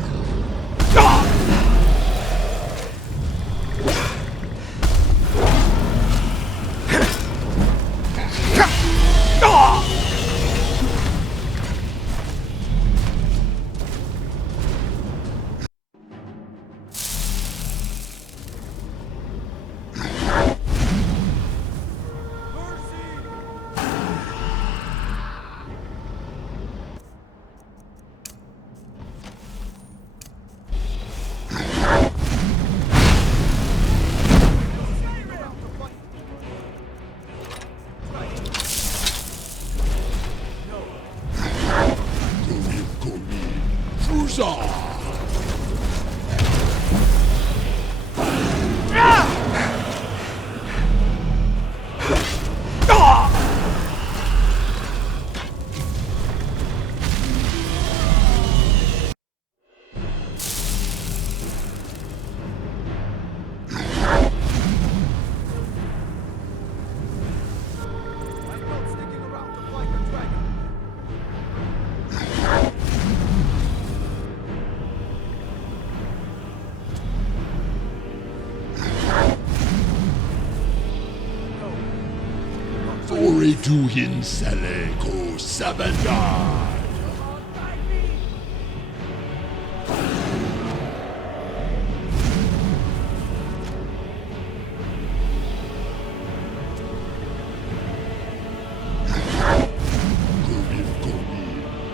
Forituhin Seleko Sabanda!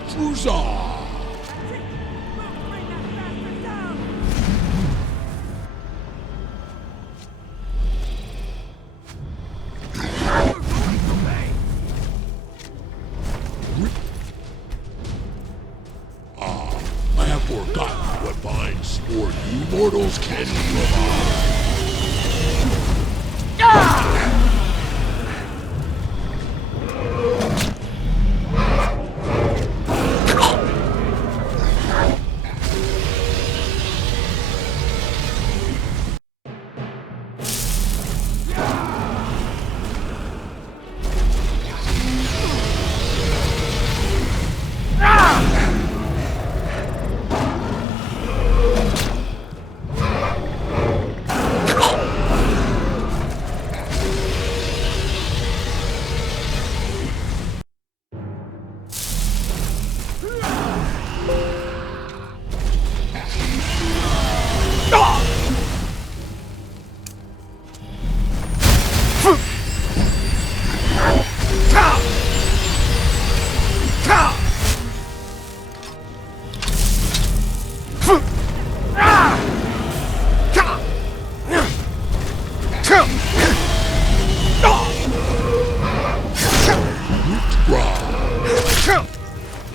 Fusa! mortals can provide.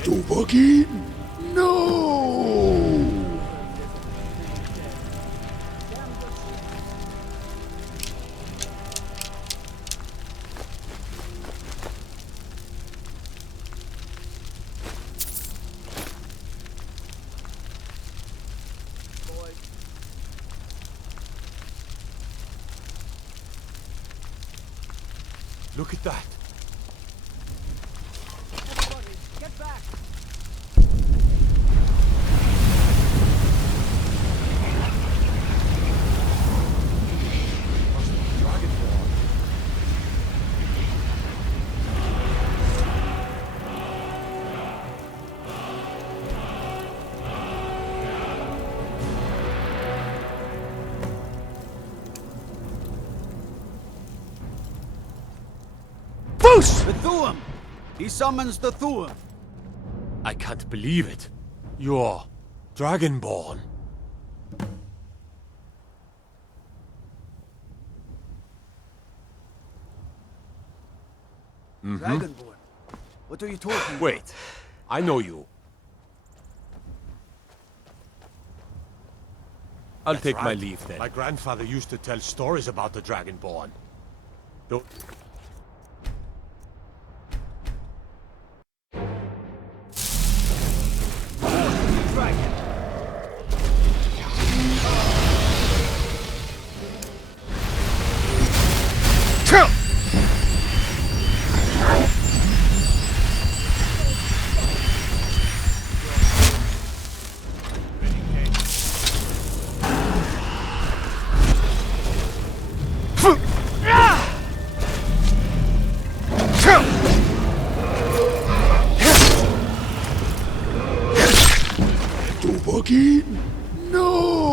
Toboggan? No! Look at that. Everybody, get back! The Thuum! He summons the Thuum! I can't believe it. You're Dragonborn. Dragonborn? What are you talking about? Wait, I know you. I'll take my leave then. My grandfather used to tell stories about the Dragonborn. Though Toboggan? No!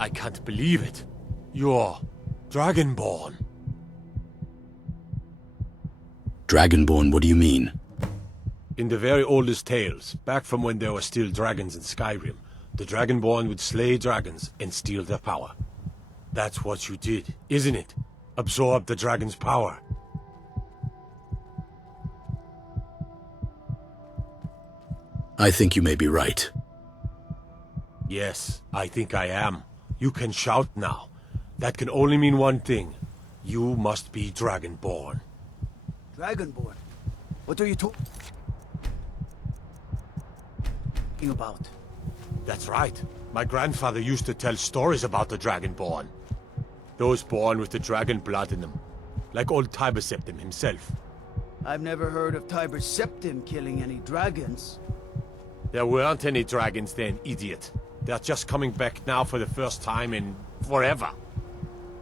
I can't believe it. You're Dragonborn. Dragonborn, what do you mean? In the very oldest tales, back from when there were still dragons in Skyrim, the Dragonborn would slay dragons and steal their power. That's what you did, isn't it? Absorb the dragon's power. I think you may be right. Yes, I think I am. You can shout now. That can only mean one thing. You must be Dragonborn. Dragonborn? What are you talking about? That's right. My grandfather used to tell stories about the Dragonborn. Those born with the dragon blood in them. Like old Tiber Septim himself. I've never heard of Tiber Septim killing any dragons. There weren't any dragons then, idiot. They're just coming back now for the first time in forever.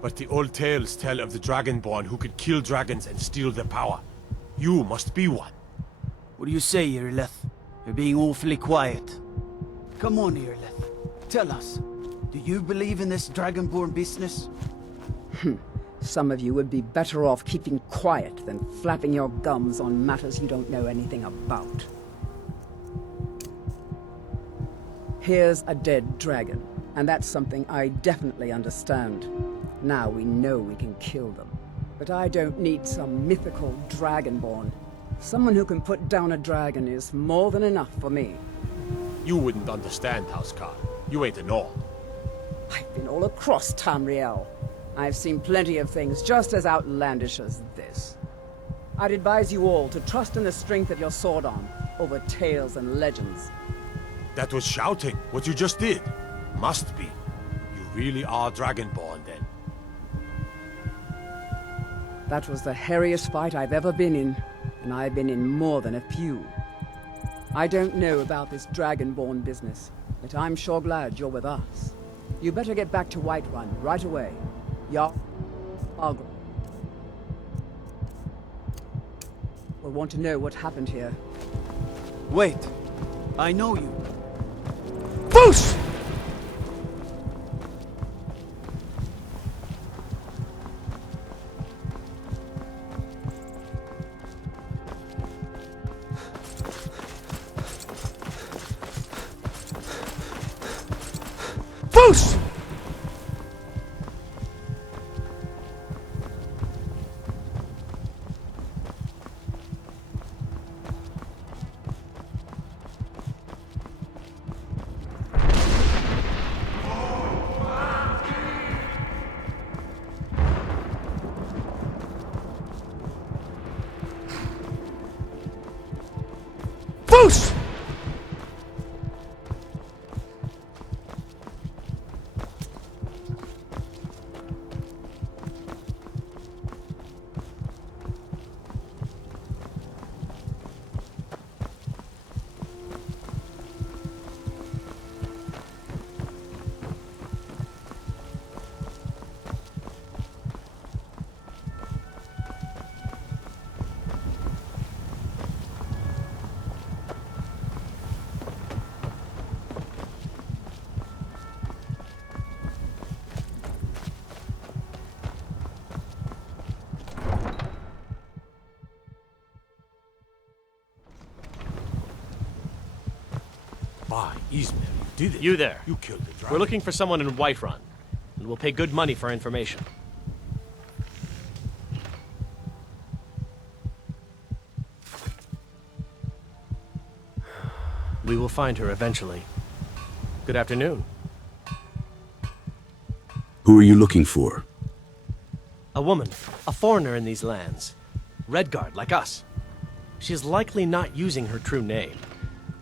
But the old tales tell of the Dragonborn who could kill dragons and steal their power. You must be one. What do you say, Irileth? You're being awfully quiet. Come on, Irileth. Tell us. Do you believe in this Dragonborn business? Some of you would be better off keeping quiet than flapping your gums on matters you don't know anything about. Here's a dead dragon, and that's something I definitely understand. Now we know we can kill them. But I don't need some mythical Dragonborn. Someone who can put down a dragon is more than enough for me. You wouldn't understand, Housecarl. You ain't a Nord. I've been all across Tamriel. I've seen plenty of things just as outlandish as this. I'd advise you all to trust in the strength of your sword arm over tales and legends. That was shouting, what you just did. Must be. You really are Dragonborn, then. That was the hairiest fight I've ever been in, and I've been in more than a few. I don't know about this Dragonborn business, but I'm sure glad you're with us. You better get back to Whiterun right away. We'll want to know what happened here. Wait. I know you. Foos! Foos! Foos! By Ismail, you did it. You there. You killed the dragon. We're looking for someone in Whiterun, and we'll pay good money for information. We will find her eventually. Good afternoon. Who are you looking for? A woman, a foreigner in these lands. Redguard, like us. She is likely not using her true name.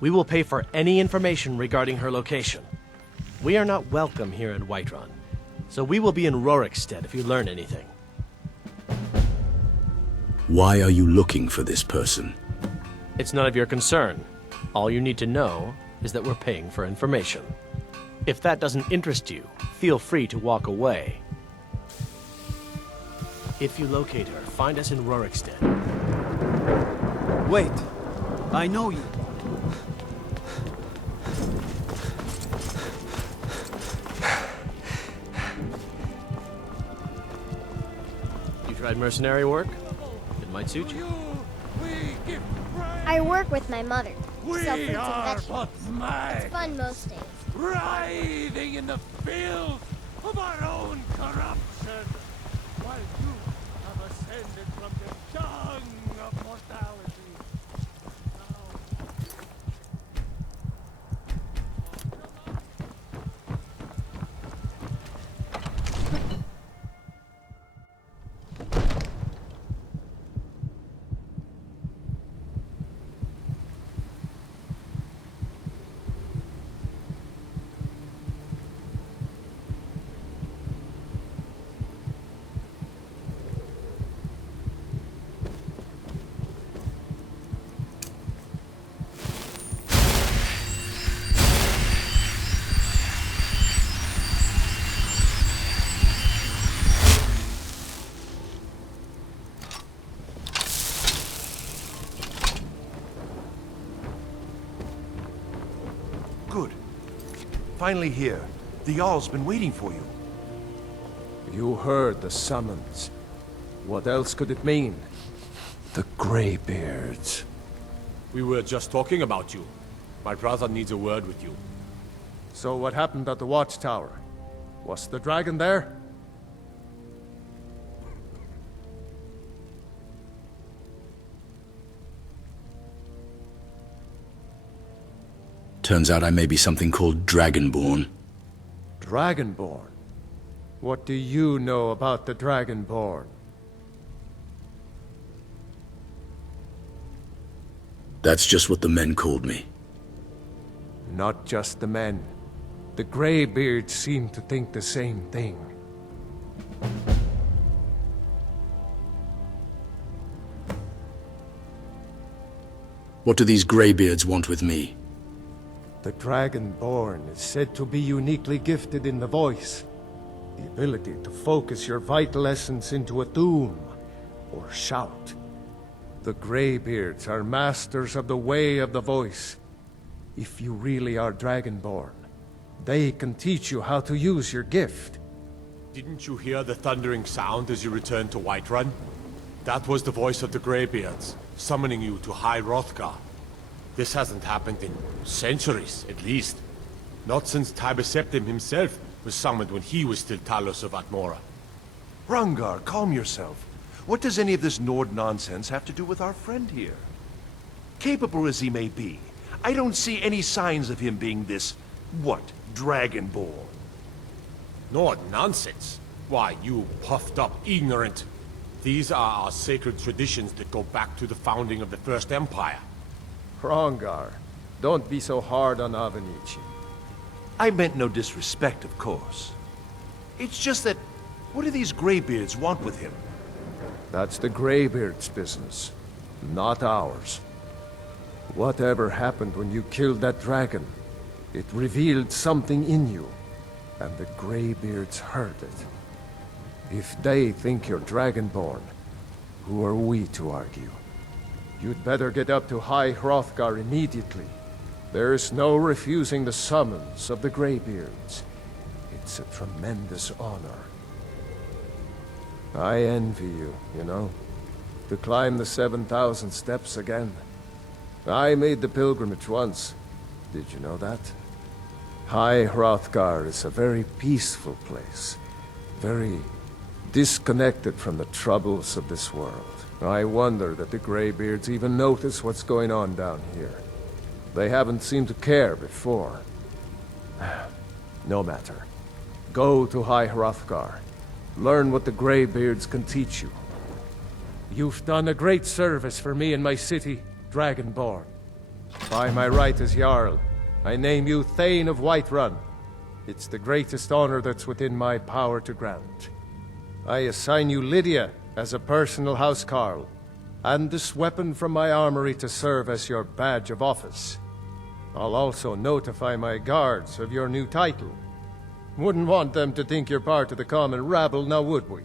We will pay for any information regarding her location. We are not welcome here in Whiterun, so we will be in Rorikstead if you learn anything. Why are you looking for this person? It's none of your concern. All you need to know is that we're paying for information. If that doesn't interest you, feel free to walk away. If you locate her, find us in Rorikstead. Wait. I know you. You tried mercenary work? It might suit you. I work with my mother. We Sell fruits are and vegetables. but mice, It's fun most days. writhing in the filth of our own corruption, while you have ascended from the dung of mortality. finally here. The Jarl's been waiting for you. You heard the summons. What else could it mean? The Greybeards. We were just talking about you. My brother needs a word with you. So what happened at the watchtower? Was the dragon there? Turns out I may be something called Dragonborn. Dragonborn? What do you know about the Dragonborn? That's just what the men called me. Not just the men. The Greybeards seem to think the same thing. What do these Greybeards want with me? The Dragonborn is said to be uniquely gifted in the voice. The ability to focus your vital essence into a doom, or shout. The Greybeards are masters of the way of the voice. If you really are Dragonborn, they can teach you how to use your gift. Didn't you hear the thundering sound as you returned to Whiterun? That was the voice of the Greybeards, summoning you to High Hrothgar. This hasn't happened in centuries, at least. Not since Tiber Septim himself was summoned when he was still Talos of Atmora. Hrongar, calm yourself. What does any of this Nord nonsense have to do with our friend here? Capable as he may be, I don't see any signs of him being this, what, Dragonborn? Nord nonsense? Why, you puffed up ignorant. These are our sacred traditions that go back to the founding of the First Empire. Hrongar, don't be so hard on Avenici. I meant no disrespect, of course. It's just that, what do these Greybeards want with him? That's the Greybeards' business, not ours. Whatever happened when you killed that dragon, it revealed something in you, and the Greybeards heard it. If they think you're Dragonborn, who are we to argue? You'd better get up to High Hrothgar immediately. There's no refusing the summons of the Greybeards. It's a tremendous honor. I envy you, you know, to climb the 7,000 steps again. I made the pilgrimage once. Did you know that? High Hrothgar is a very peaceful place. Very disconnected from the troubles of this world. I wonder that the Greybeards even notice what's going on down here. They haven't seemed to care before. No matter. Go to High Hrothgar. Learn what the Greybeards can teach you. You've done a great service for me and my city, Dragonborn. By my right as Jarl, I name you Thane of Whiterun. It's the greatest honor that's within my power to grant. I assign you Lydia as a personal housecarl, and this weapon from my armory to serve as your badge of office. I'll also notify my guards of your new title. Wouldn't want them to think you're part of the common rabble, now would we?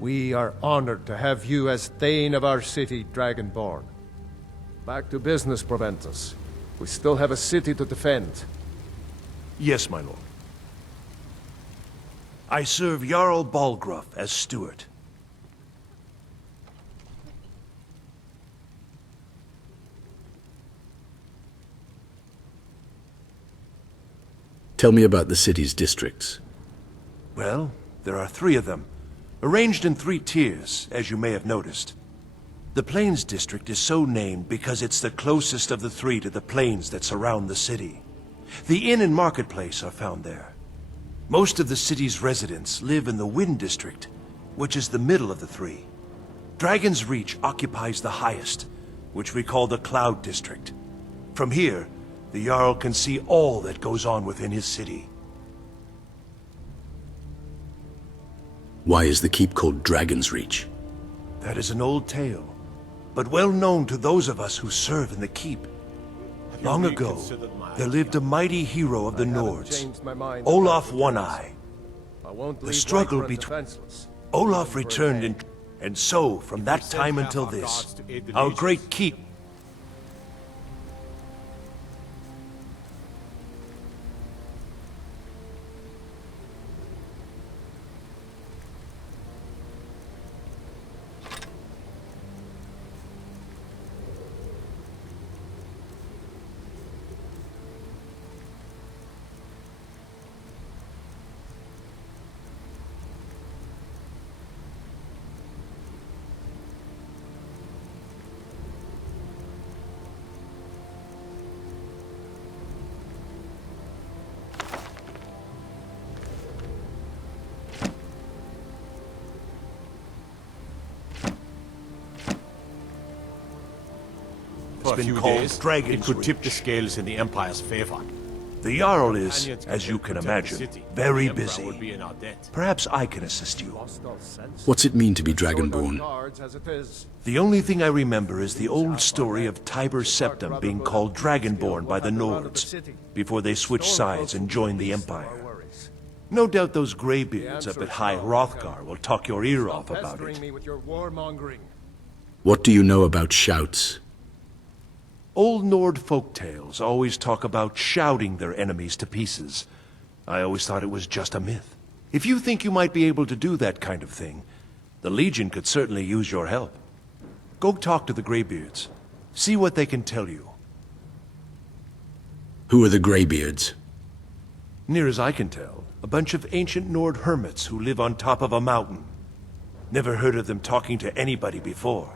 We are honored to have you as Thane of our city, Dragonborn. Back to business, Proventus. We still have a city to defend. Yes, my lord. I serve Jarl Balgruuf as steward. Tell me about the city's districts. Well, there are 3 of them, arranged in 3 tiers, as you may have noticed. The Plains District is so named because it's the closest of the 3 to the plains that surround the city. The inn and marketplace are found there. Most of the city's residents live in the Wind District, which is the middle of the 3. Dragon's Reach occupies the highest, which we call the Cloud District. From here, the Jarl can see all that goes on within his city. Why is the keep called Dragon's Reach? That is an old tale, but well known to those of us who serve in the keep. Long ago, there lived a mighty hero of the Nords, Olaf One-Eye. The struggle between... Olaf returned and so, from that time until this, our great keep... It's For a been few called days, Dragon's it could tip Reach. the scales in the Empire's favor. The Jarl is, Companions as you can protect the imagine, city. very The Emperor busy. would be in our debt. Perhaps I can assist you. What's it mean to be Dragonborn? The only thing I remember is the old story of Tiber Septim being called Dragonborn by the Nords before they switched sides and joined the Empire. No doubt those graybeards up at High Hrothgar will talk your ear off about it. What do you know about shouts? Old Nord folktales always talk about shouting their enemies to pieces. I always thought it was just a myth. If you think you might be able to do that kind of thing, the Legion could certainly use your help. Go talk to the graybeards. See what they can tell you. Who are the graybeards? Near as I can tell, a bunch of ancient Nord hermits who live on top of a mountain. Never heard of them talking to anybody before.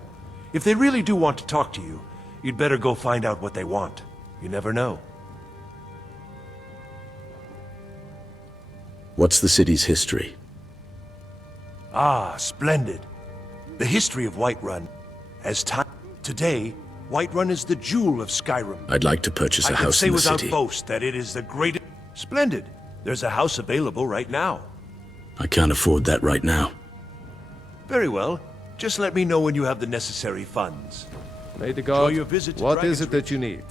If they really do want to talk to you, you'd better go find out what they want. You never know. What's the city's history? Ah, splendid. The history of Whiterun. As time... Today, Whiterun is the jewel of Skyrim. I'd like to purchase a house in the I can say city. without boast that it is the greatest... Splendid. There's a house available right now. I can't afford that right now. Very well. Just let me know when you have the necessary funds. May the god, Enjoy your visit to what Dragon's is it that you need?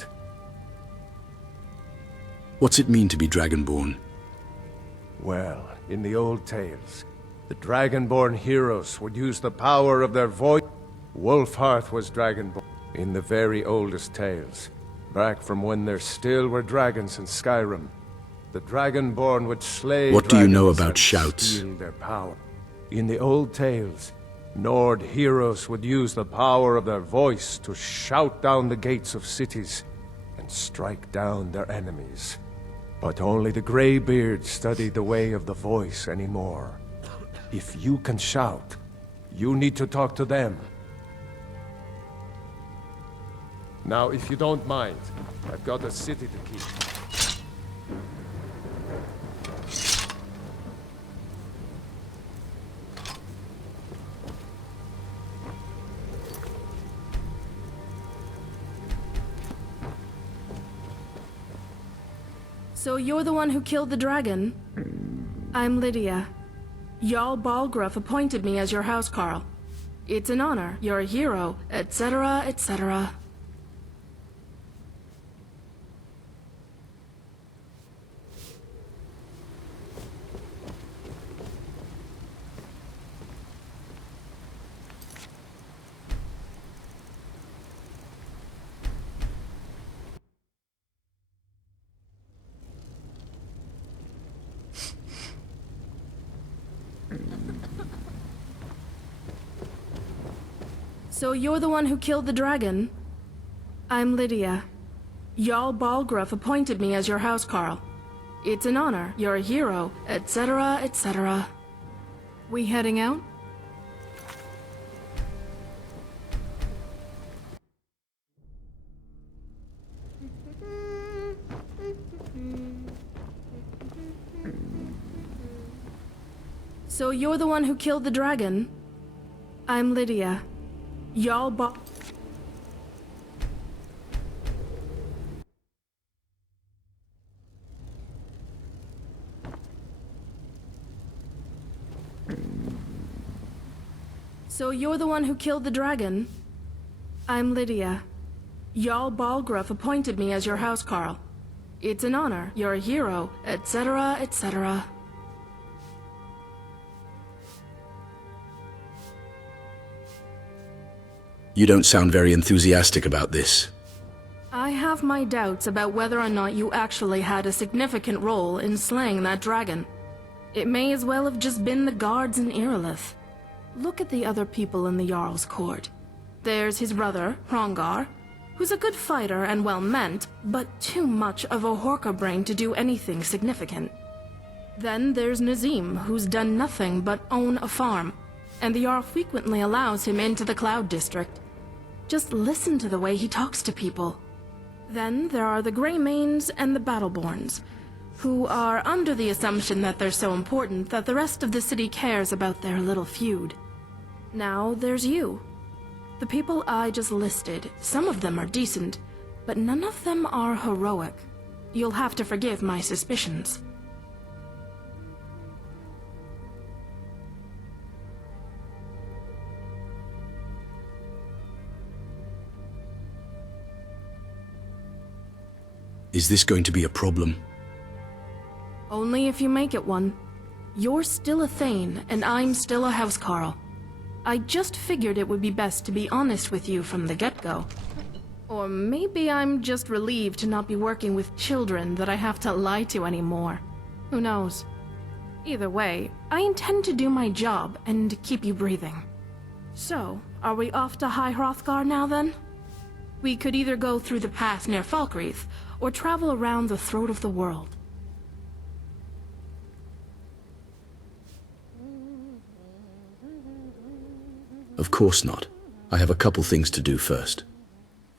What's it mean to be Dragonborn? Well, in the old tales, the Dragonborn heroes would use the power of their voice. Wolfhearth was Dragonborn in the very oldest tales, back from when there still were dragons in Skyrim. The Dragonborn would slay What do you know dragons about and shouts? steal their power. In the old tales, Nord heroes would use the power of their voice to shout down the gates of cities and strike down their enemies. But only the Greybeards study the way of the voice anymore. If you can shout, you need to talk to them. Now, if you don't mind, I've got a city to keep. So you're the one who killed the dragon? I'm Lydia. Jarl Balgruuf appointed me as your housecarl. It's an honor, you're a hero, etc., etc. So you're the one who killed the dragon? I'm Lydia. Jarl Balgruuf appointed me as your housecarl. It's an honor, you're a hero, etc., etc. We heading out? So you're the one who killed the dragon? I'm Lydia. Jarl Bal... So you're the one who killed the dragon? I'm Lydia. Jarl Balgruuf appointed me as your housecarl. It's an honor, you're a hero, etc., etc. You don't sound very enthusiastic about this. I have my doubts about whether or not you actually had a significant role in slaying that dragon. It may as well have just been the guards in Irilith. Look at the other people in the Jarl's court. There's his brother, Hrongar, who's a good fighter and well-meant, but too much of a Horka brain to do anything significant. Then there's Nazim, who's done nothing but own a farm, and the Jarl frequently allows him into the Cloud District. Just listen to the way he talks to people. Then there are the Greymanes and the Battleborns, who are under the assumption that they're so important that the rest of the city cares about their little feud. Now there's you. The people I just listed, some of them are decent, but none of them are heroic. You'll have to forgive my suspicions. Is this going to be a problem? Only if you make it one. You're still a Thane, and I'm still a housecarl. I just figured it would be best to be honest with you from the get-go. Or maybe I'm just relieved to not be working with children that I have to lie to anymore. Who knows? Either way, I intend to do my job and keep you breathing. So, are we off to High Hrothgar now then? We could either go through the path near Falkreath, or travel around the throat of the world. Of course not. I have a couple things to do first.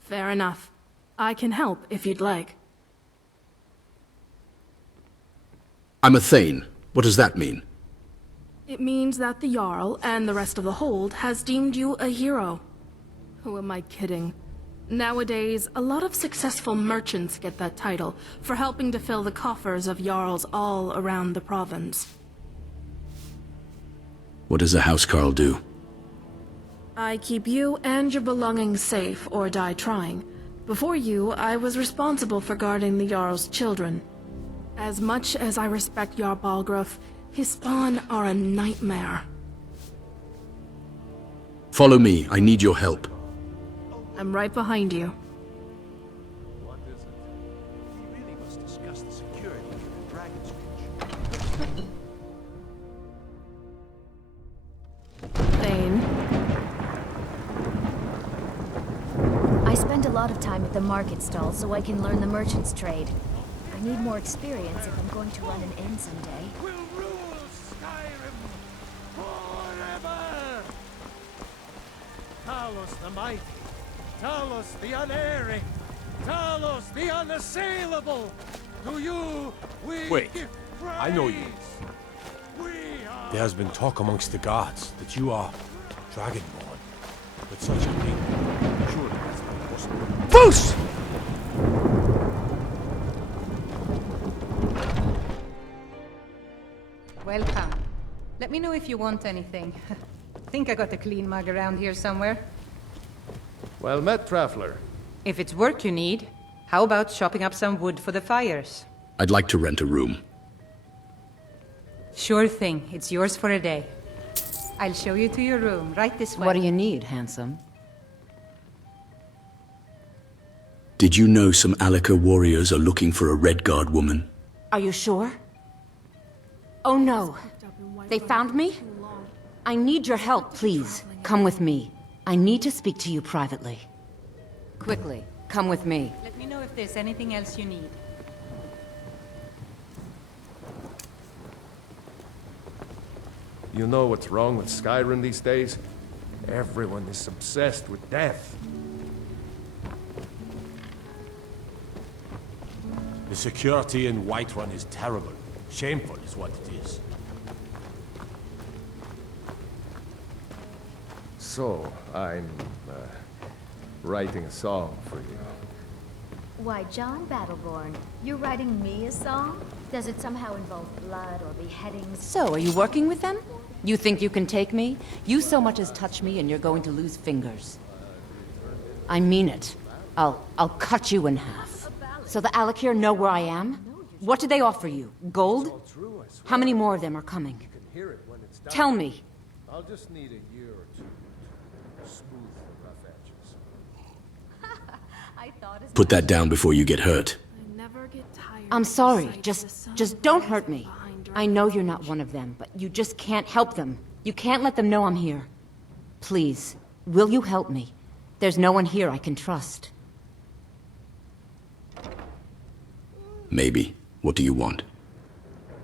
Fair enough. I can help if you'd like. I'm a Thane. What does that mean? It means that the Jarl and the rest of the Hold has deemed you a hero. Who am I kidding? Nowadays, a lot of successful merchants get that title for helping to fill the coffers of Jarls all around the province. What does a housecarl do? I keep you and your belongings safe or die trying. Before you, I was responsible for guarding the Jarl's children. As much as I respect Jarl Balgruuf, his spawn are a nightmare. Follow me. I need your help. I'm right behind you. What is it? We really must discuss the security of the Dragon's Reach. Thane. I spend a lot of time at the market stall so I can learn the merchant's trade. I need more experience if I'm going to run an inn someday. Will rule Skyrim forever! Talos the mighty, Talos the unerring, Talos the unassailable! To you, we Wait, give praise! I know you. There has been talk amongst the guards that you are Dragonborn. But such a thing, surely that's not possible. False! Welcome. Let me know if you want anything. Think I got a clean mug around here somewhere. Well met, Traveler. If it's work you need, how about chopping up some wood for the fires? I'd like to rent a room. Sure thing. It's yours for a day. I'll show you to your room, right this way. What do you need, handsome? Did you know some Alaka warriors are looking for a Redguard woman? Are you sure? Oh no. They found me? I need your help, please. Come with me. I need to speak to you privately. Quickly, come with me. Let me know if there's anything else you need. You know what's wrong with Skyrim these days? Everyone is obsessed with death. The security in Whiterun is terrible. Shameful is what it is. So, I'm writing a song for you. Why, John Battleborn, you're writing me a song? Does it somehow involve blood or beheadings? So, are you working with them? You think you can take me? You so much as touch me and you're going to lose fingers. I mean it. I'll cut you in half. So the Alakir know where I am? What did they offer you? Gold? How many more of them are coming? Tell me. I'll just need a year or two to smooth the rough edges. Put that down before you get hurt. I'm sorry. Just don't hurt me. I know you're not one of them, but you just can't help them. You can't let them know I'm here. Please, will you help me? There's no one here I can trust. Maybe. What do you want?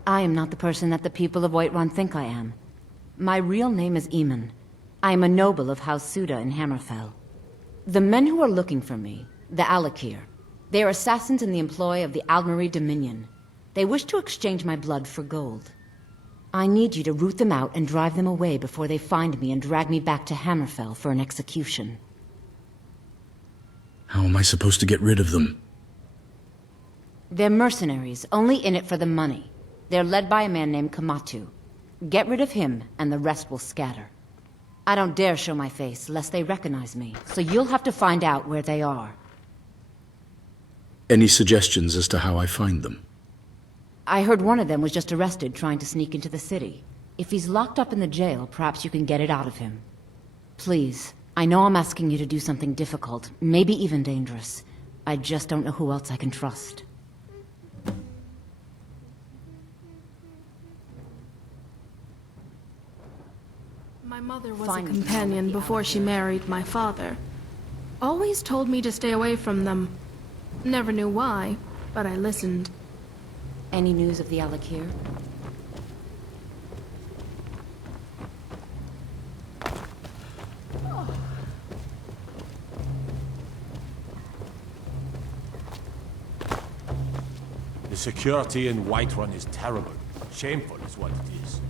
I am not the person that the people of Whiterun think I am. My real name is Eamon. I am a noble of House Suda in Hammerfell. The men who are looking for me, the Alakir, they are assassins in the employ of the Aldmeri Dominion. They wish to exchange my blood for gold. I need you to root them out and drive them away before they find me and drag me back to Hammerfell for an execution. How am I supposed to get rid of them? They're mercenaries, only in it for the money. They're led by a man named Kamatu. Get rid of him, and the rest will scatter. I don't dare show my face, lest they recognize me, so you'll have to find out where they are. Any suggestions as to how I find them? I heard one of them was just arrested trying to sneak into the city. If he's locked up in the jail, perhaps you can get it out of him. Please, I know I'm asking you to do something difficult, maybe even dangerous. I just don't know who else I can trust. My mother was a companion before she married my father. Always told me to stay away from them. Never knew why, but I listened. Any news of the Alakir? The security in Whiterun is terrible. Shameful is what it is.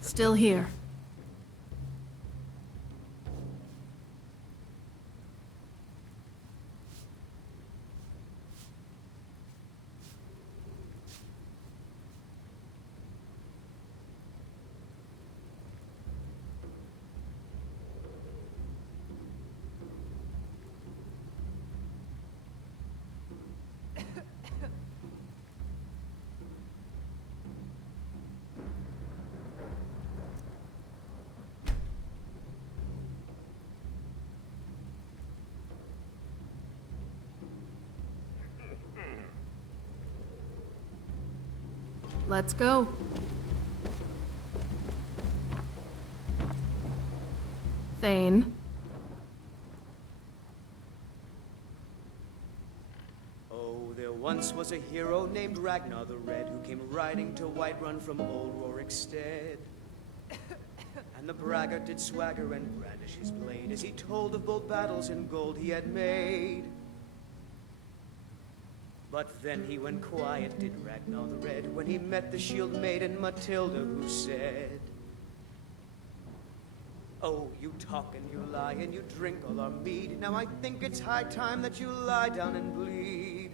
Still here. Let's go. Thane. Oh, there once was a hero named Ragnar the Red who came riding to Whiterun from old Rorikstead. And the braggart did swagger and brandish his blade as he told of bold battles and gold he had made. But then he went quiet, did Ragnar the Red, when he met the shield maiden Matilda, who said, "Oh, you talk and you lie and you drink all our mead. Now I think it's high time that you lie down and bleed."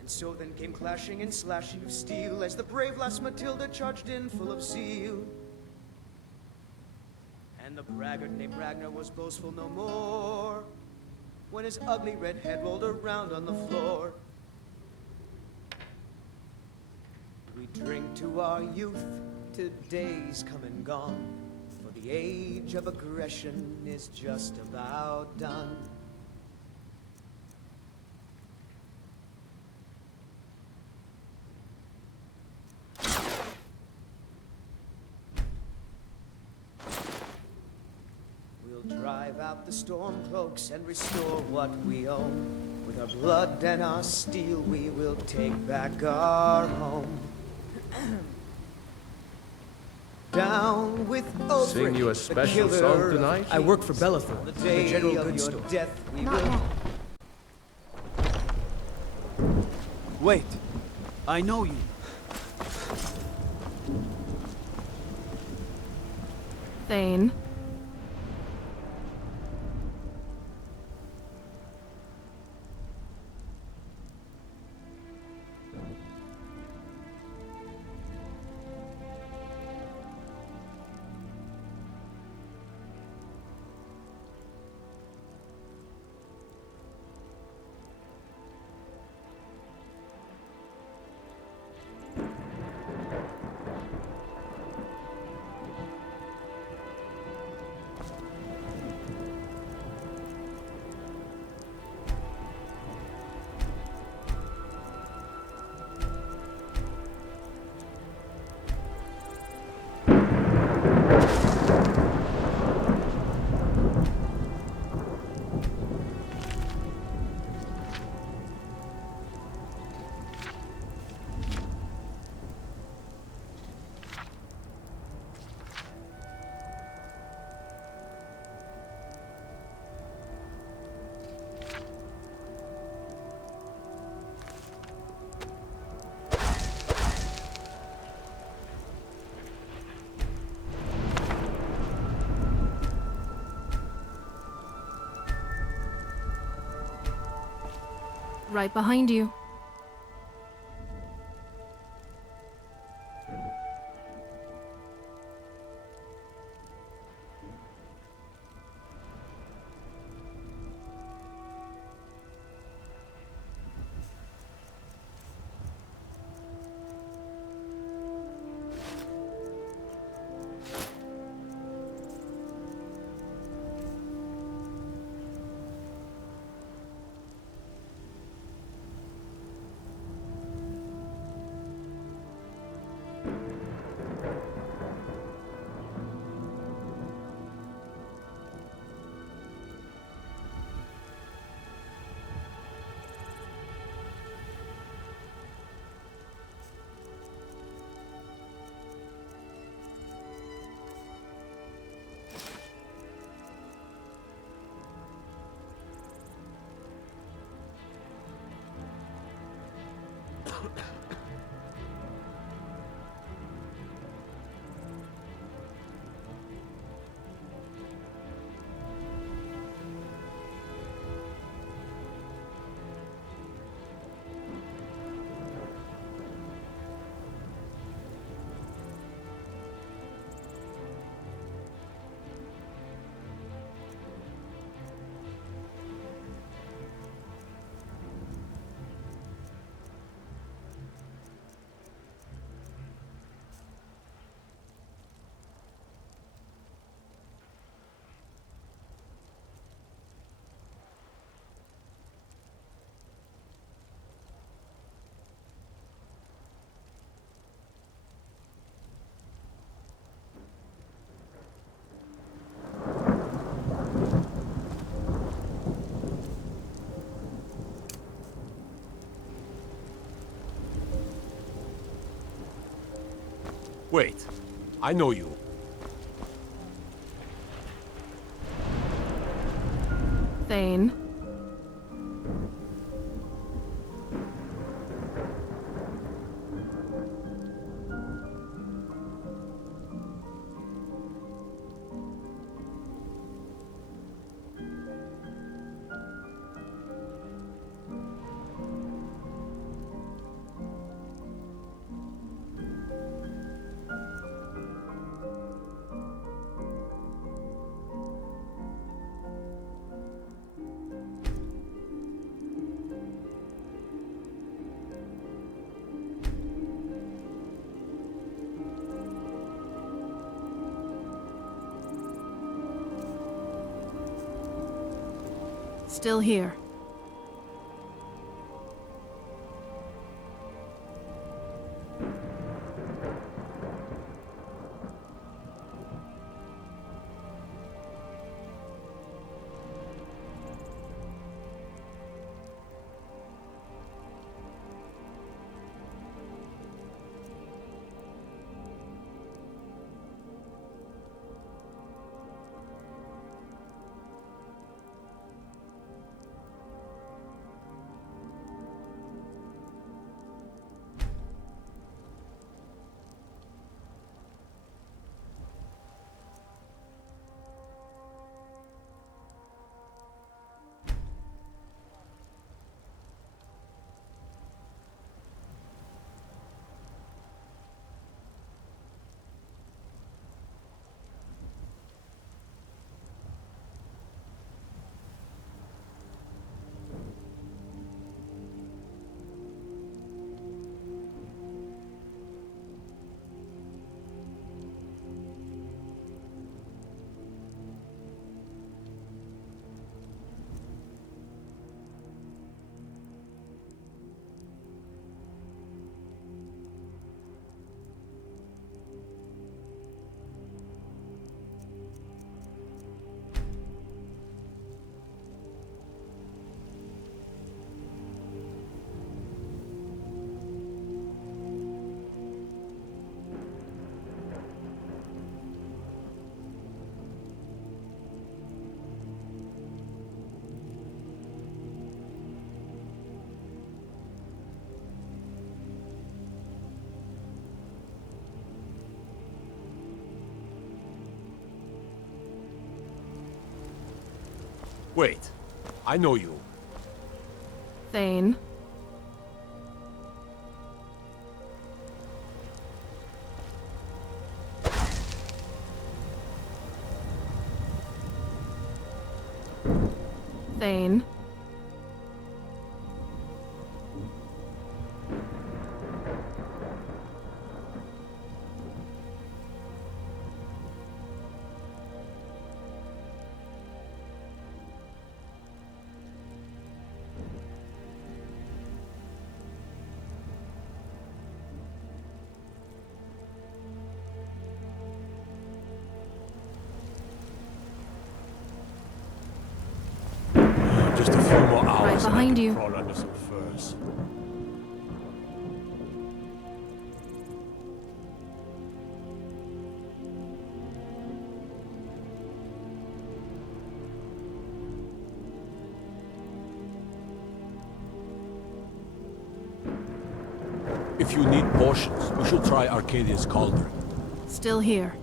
And so then came clashing and slashing of steel as the brave lass Matilda charged in full of zeal. And the braggart named Ragnar was boastful no more when his ugly red head rolled around on the floor. We drink to our youth, to days come and gone, for the age of aggression is just about done. We'll drive out the storm cloaks and restore what we own. With our blood and our steel we will take back our home. Down with Ulfric, Sing you a special song tonight? I work for Bellathor, the general goods store. Death we will. Wait, I know you. Thane. Right behind you. Wait, I know you. Thane. Still here. Wait, I know you. Thane. Thane. Just a few more hours. Right behind you. Crawl under some furs. If you need potions, you should try Arcadia's cauldron. Still here.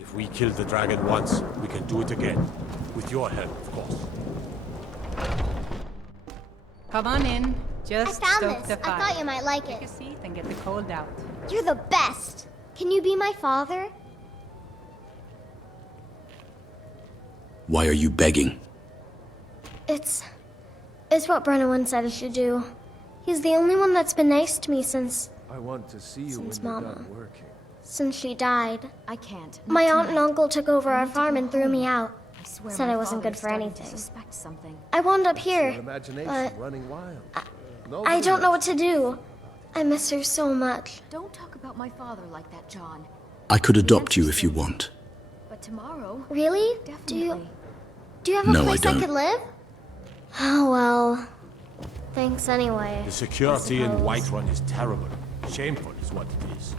If we kill the dragon once, we can do it again. With your help, of course. Come on in. I Just found stoke this. the fire. I thought you might like Take it. a seat and get the cold out. You're the best. Can you be my father? Why are you begging? It's what Brennan said I should do. He's the only one that's been nice to me since I want to see you when Since you're Mama. done working. since she died. I can't. My Not aunt and tonight. uncle took over our I need to farm go and threw home. me out. I swear Said my I wasn't father good is for starting anything. to suspect something. I wound up Your here, imagination but running wild. I don't know what to do. I miss her so much. Don't talk about my father like that, John. I could adopt you if you want. But tomorrow, Really? definitely. Do you have a No, I place don't. could live? Oh well. Thanks anyway. The security in suppose. Whiterun is terrible. Shameful is what it is.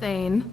Thane.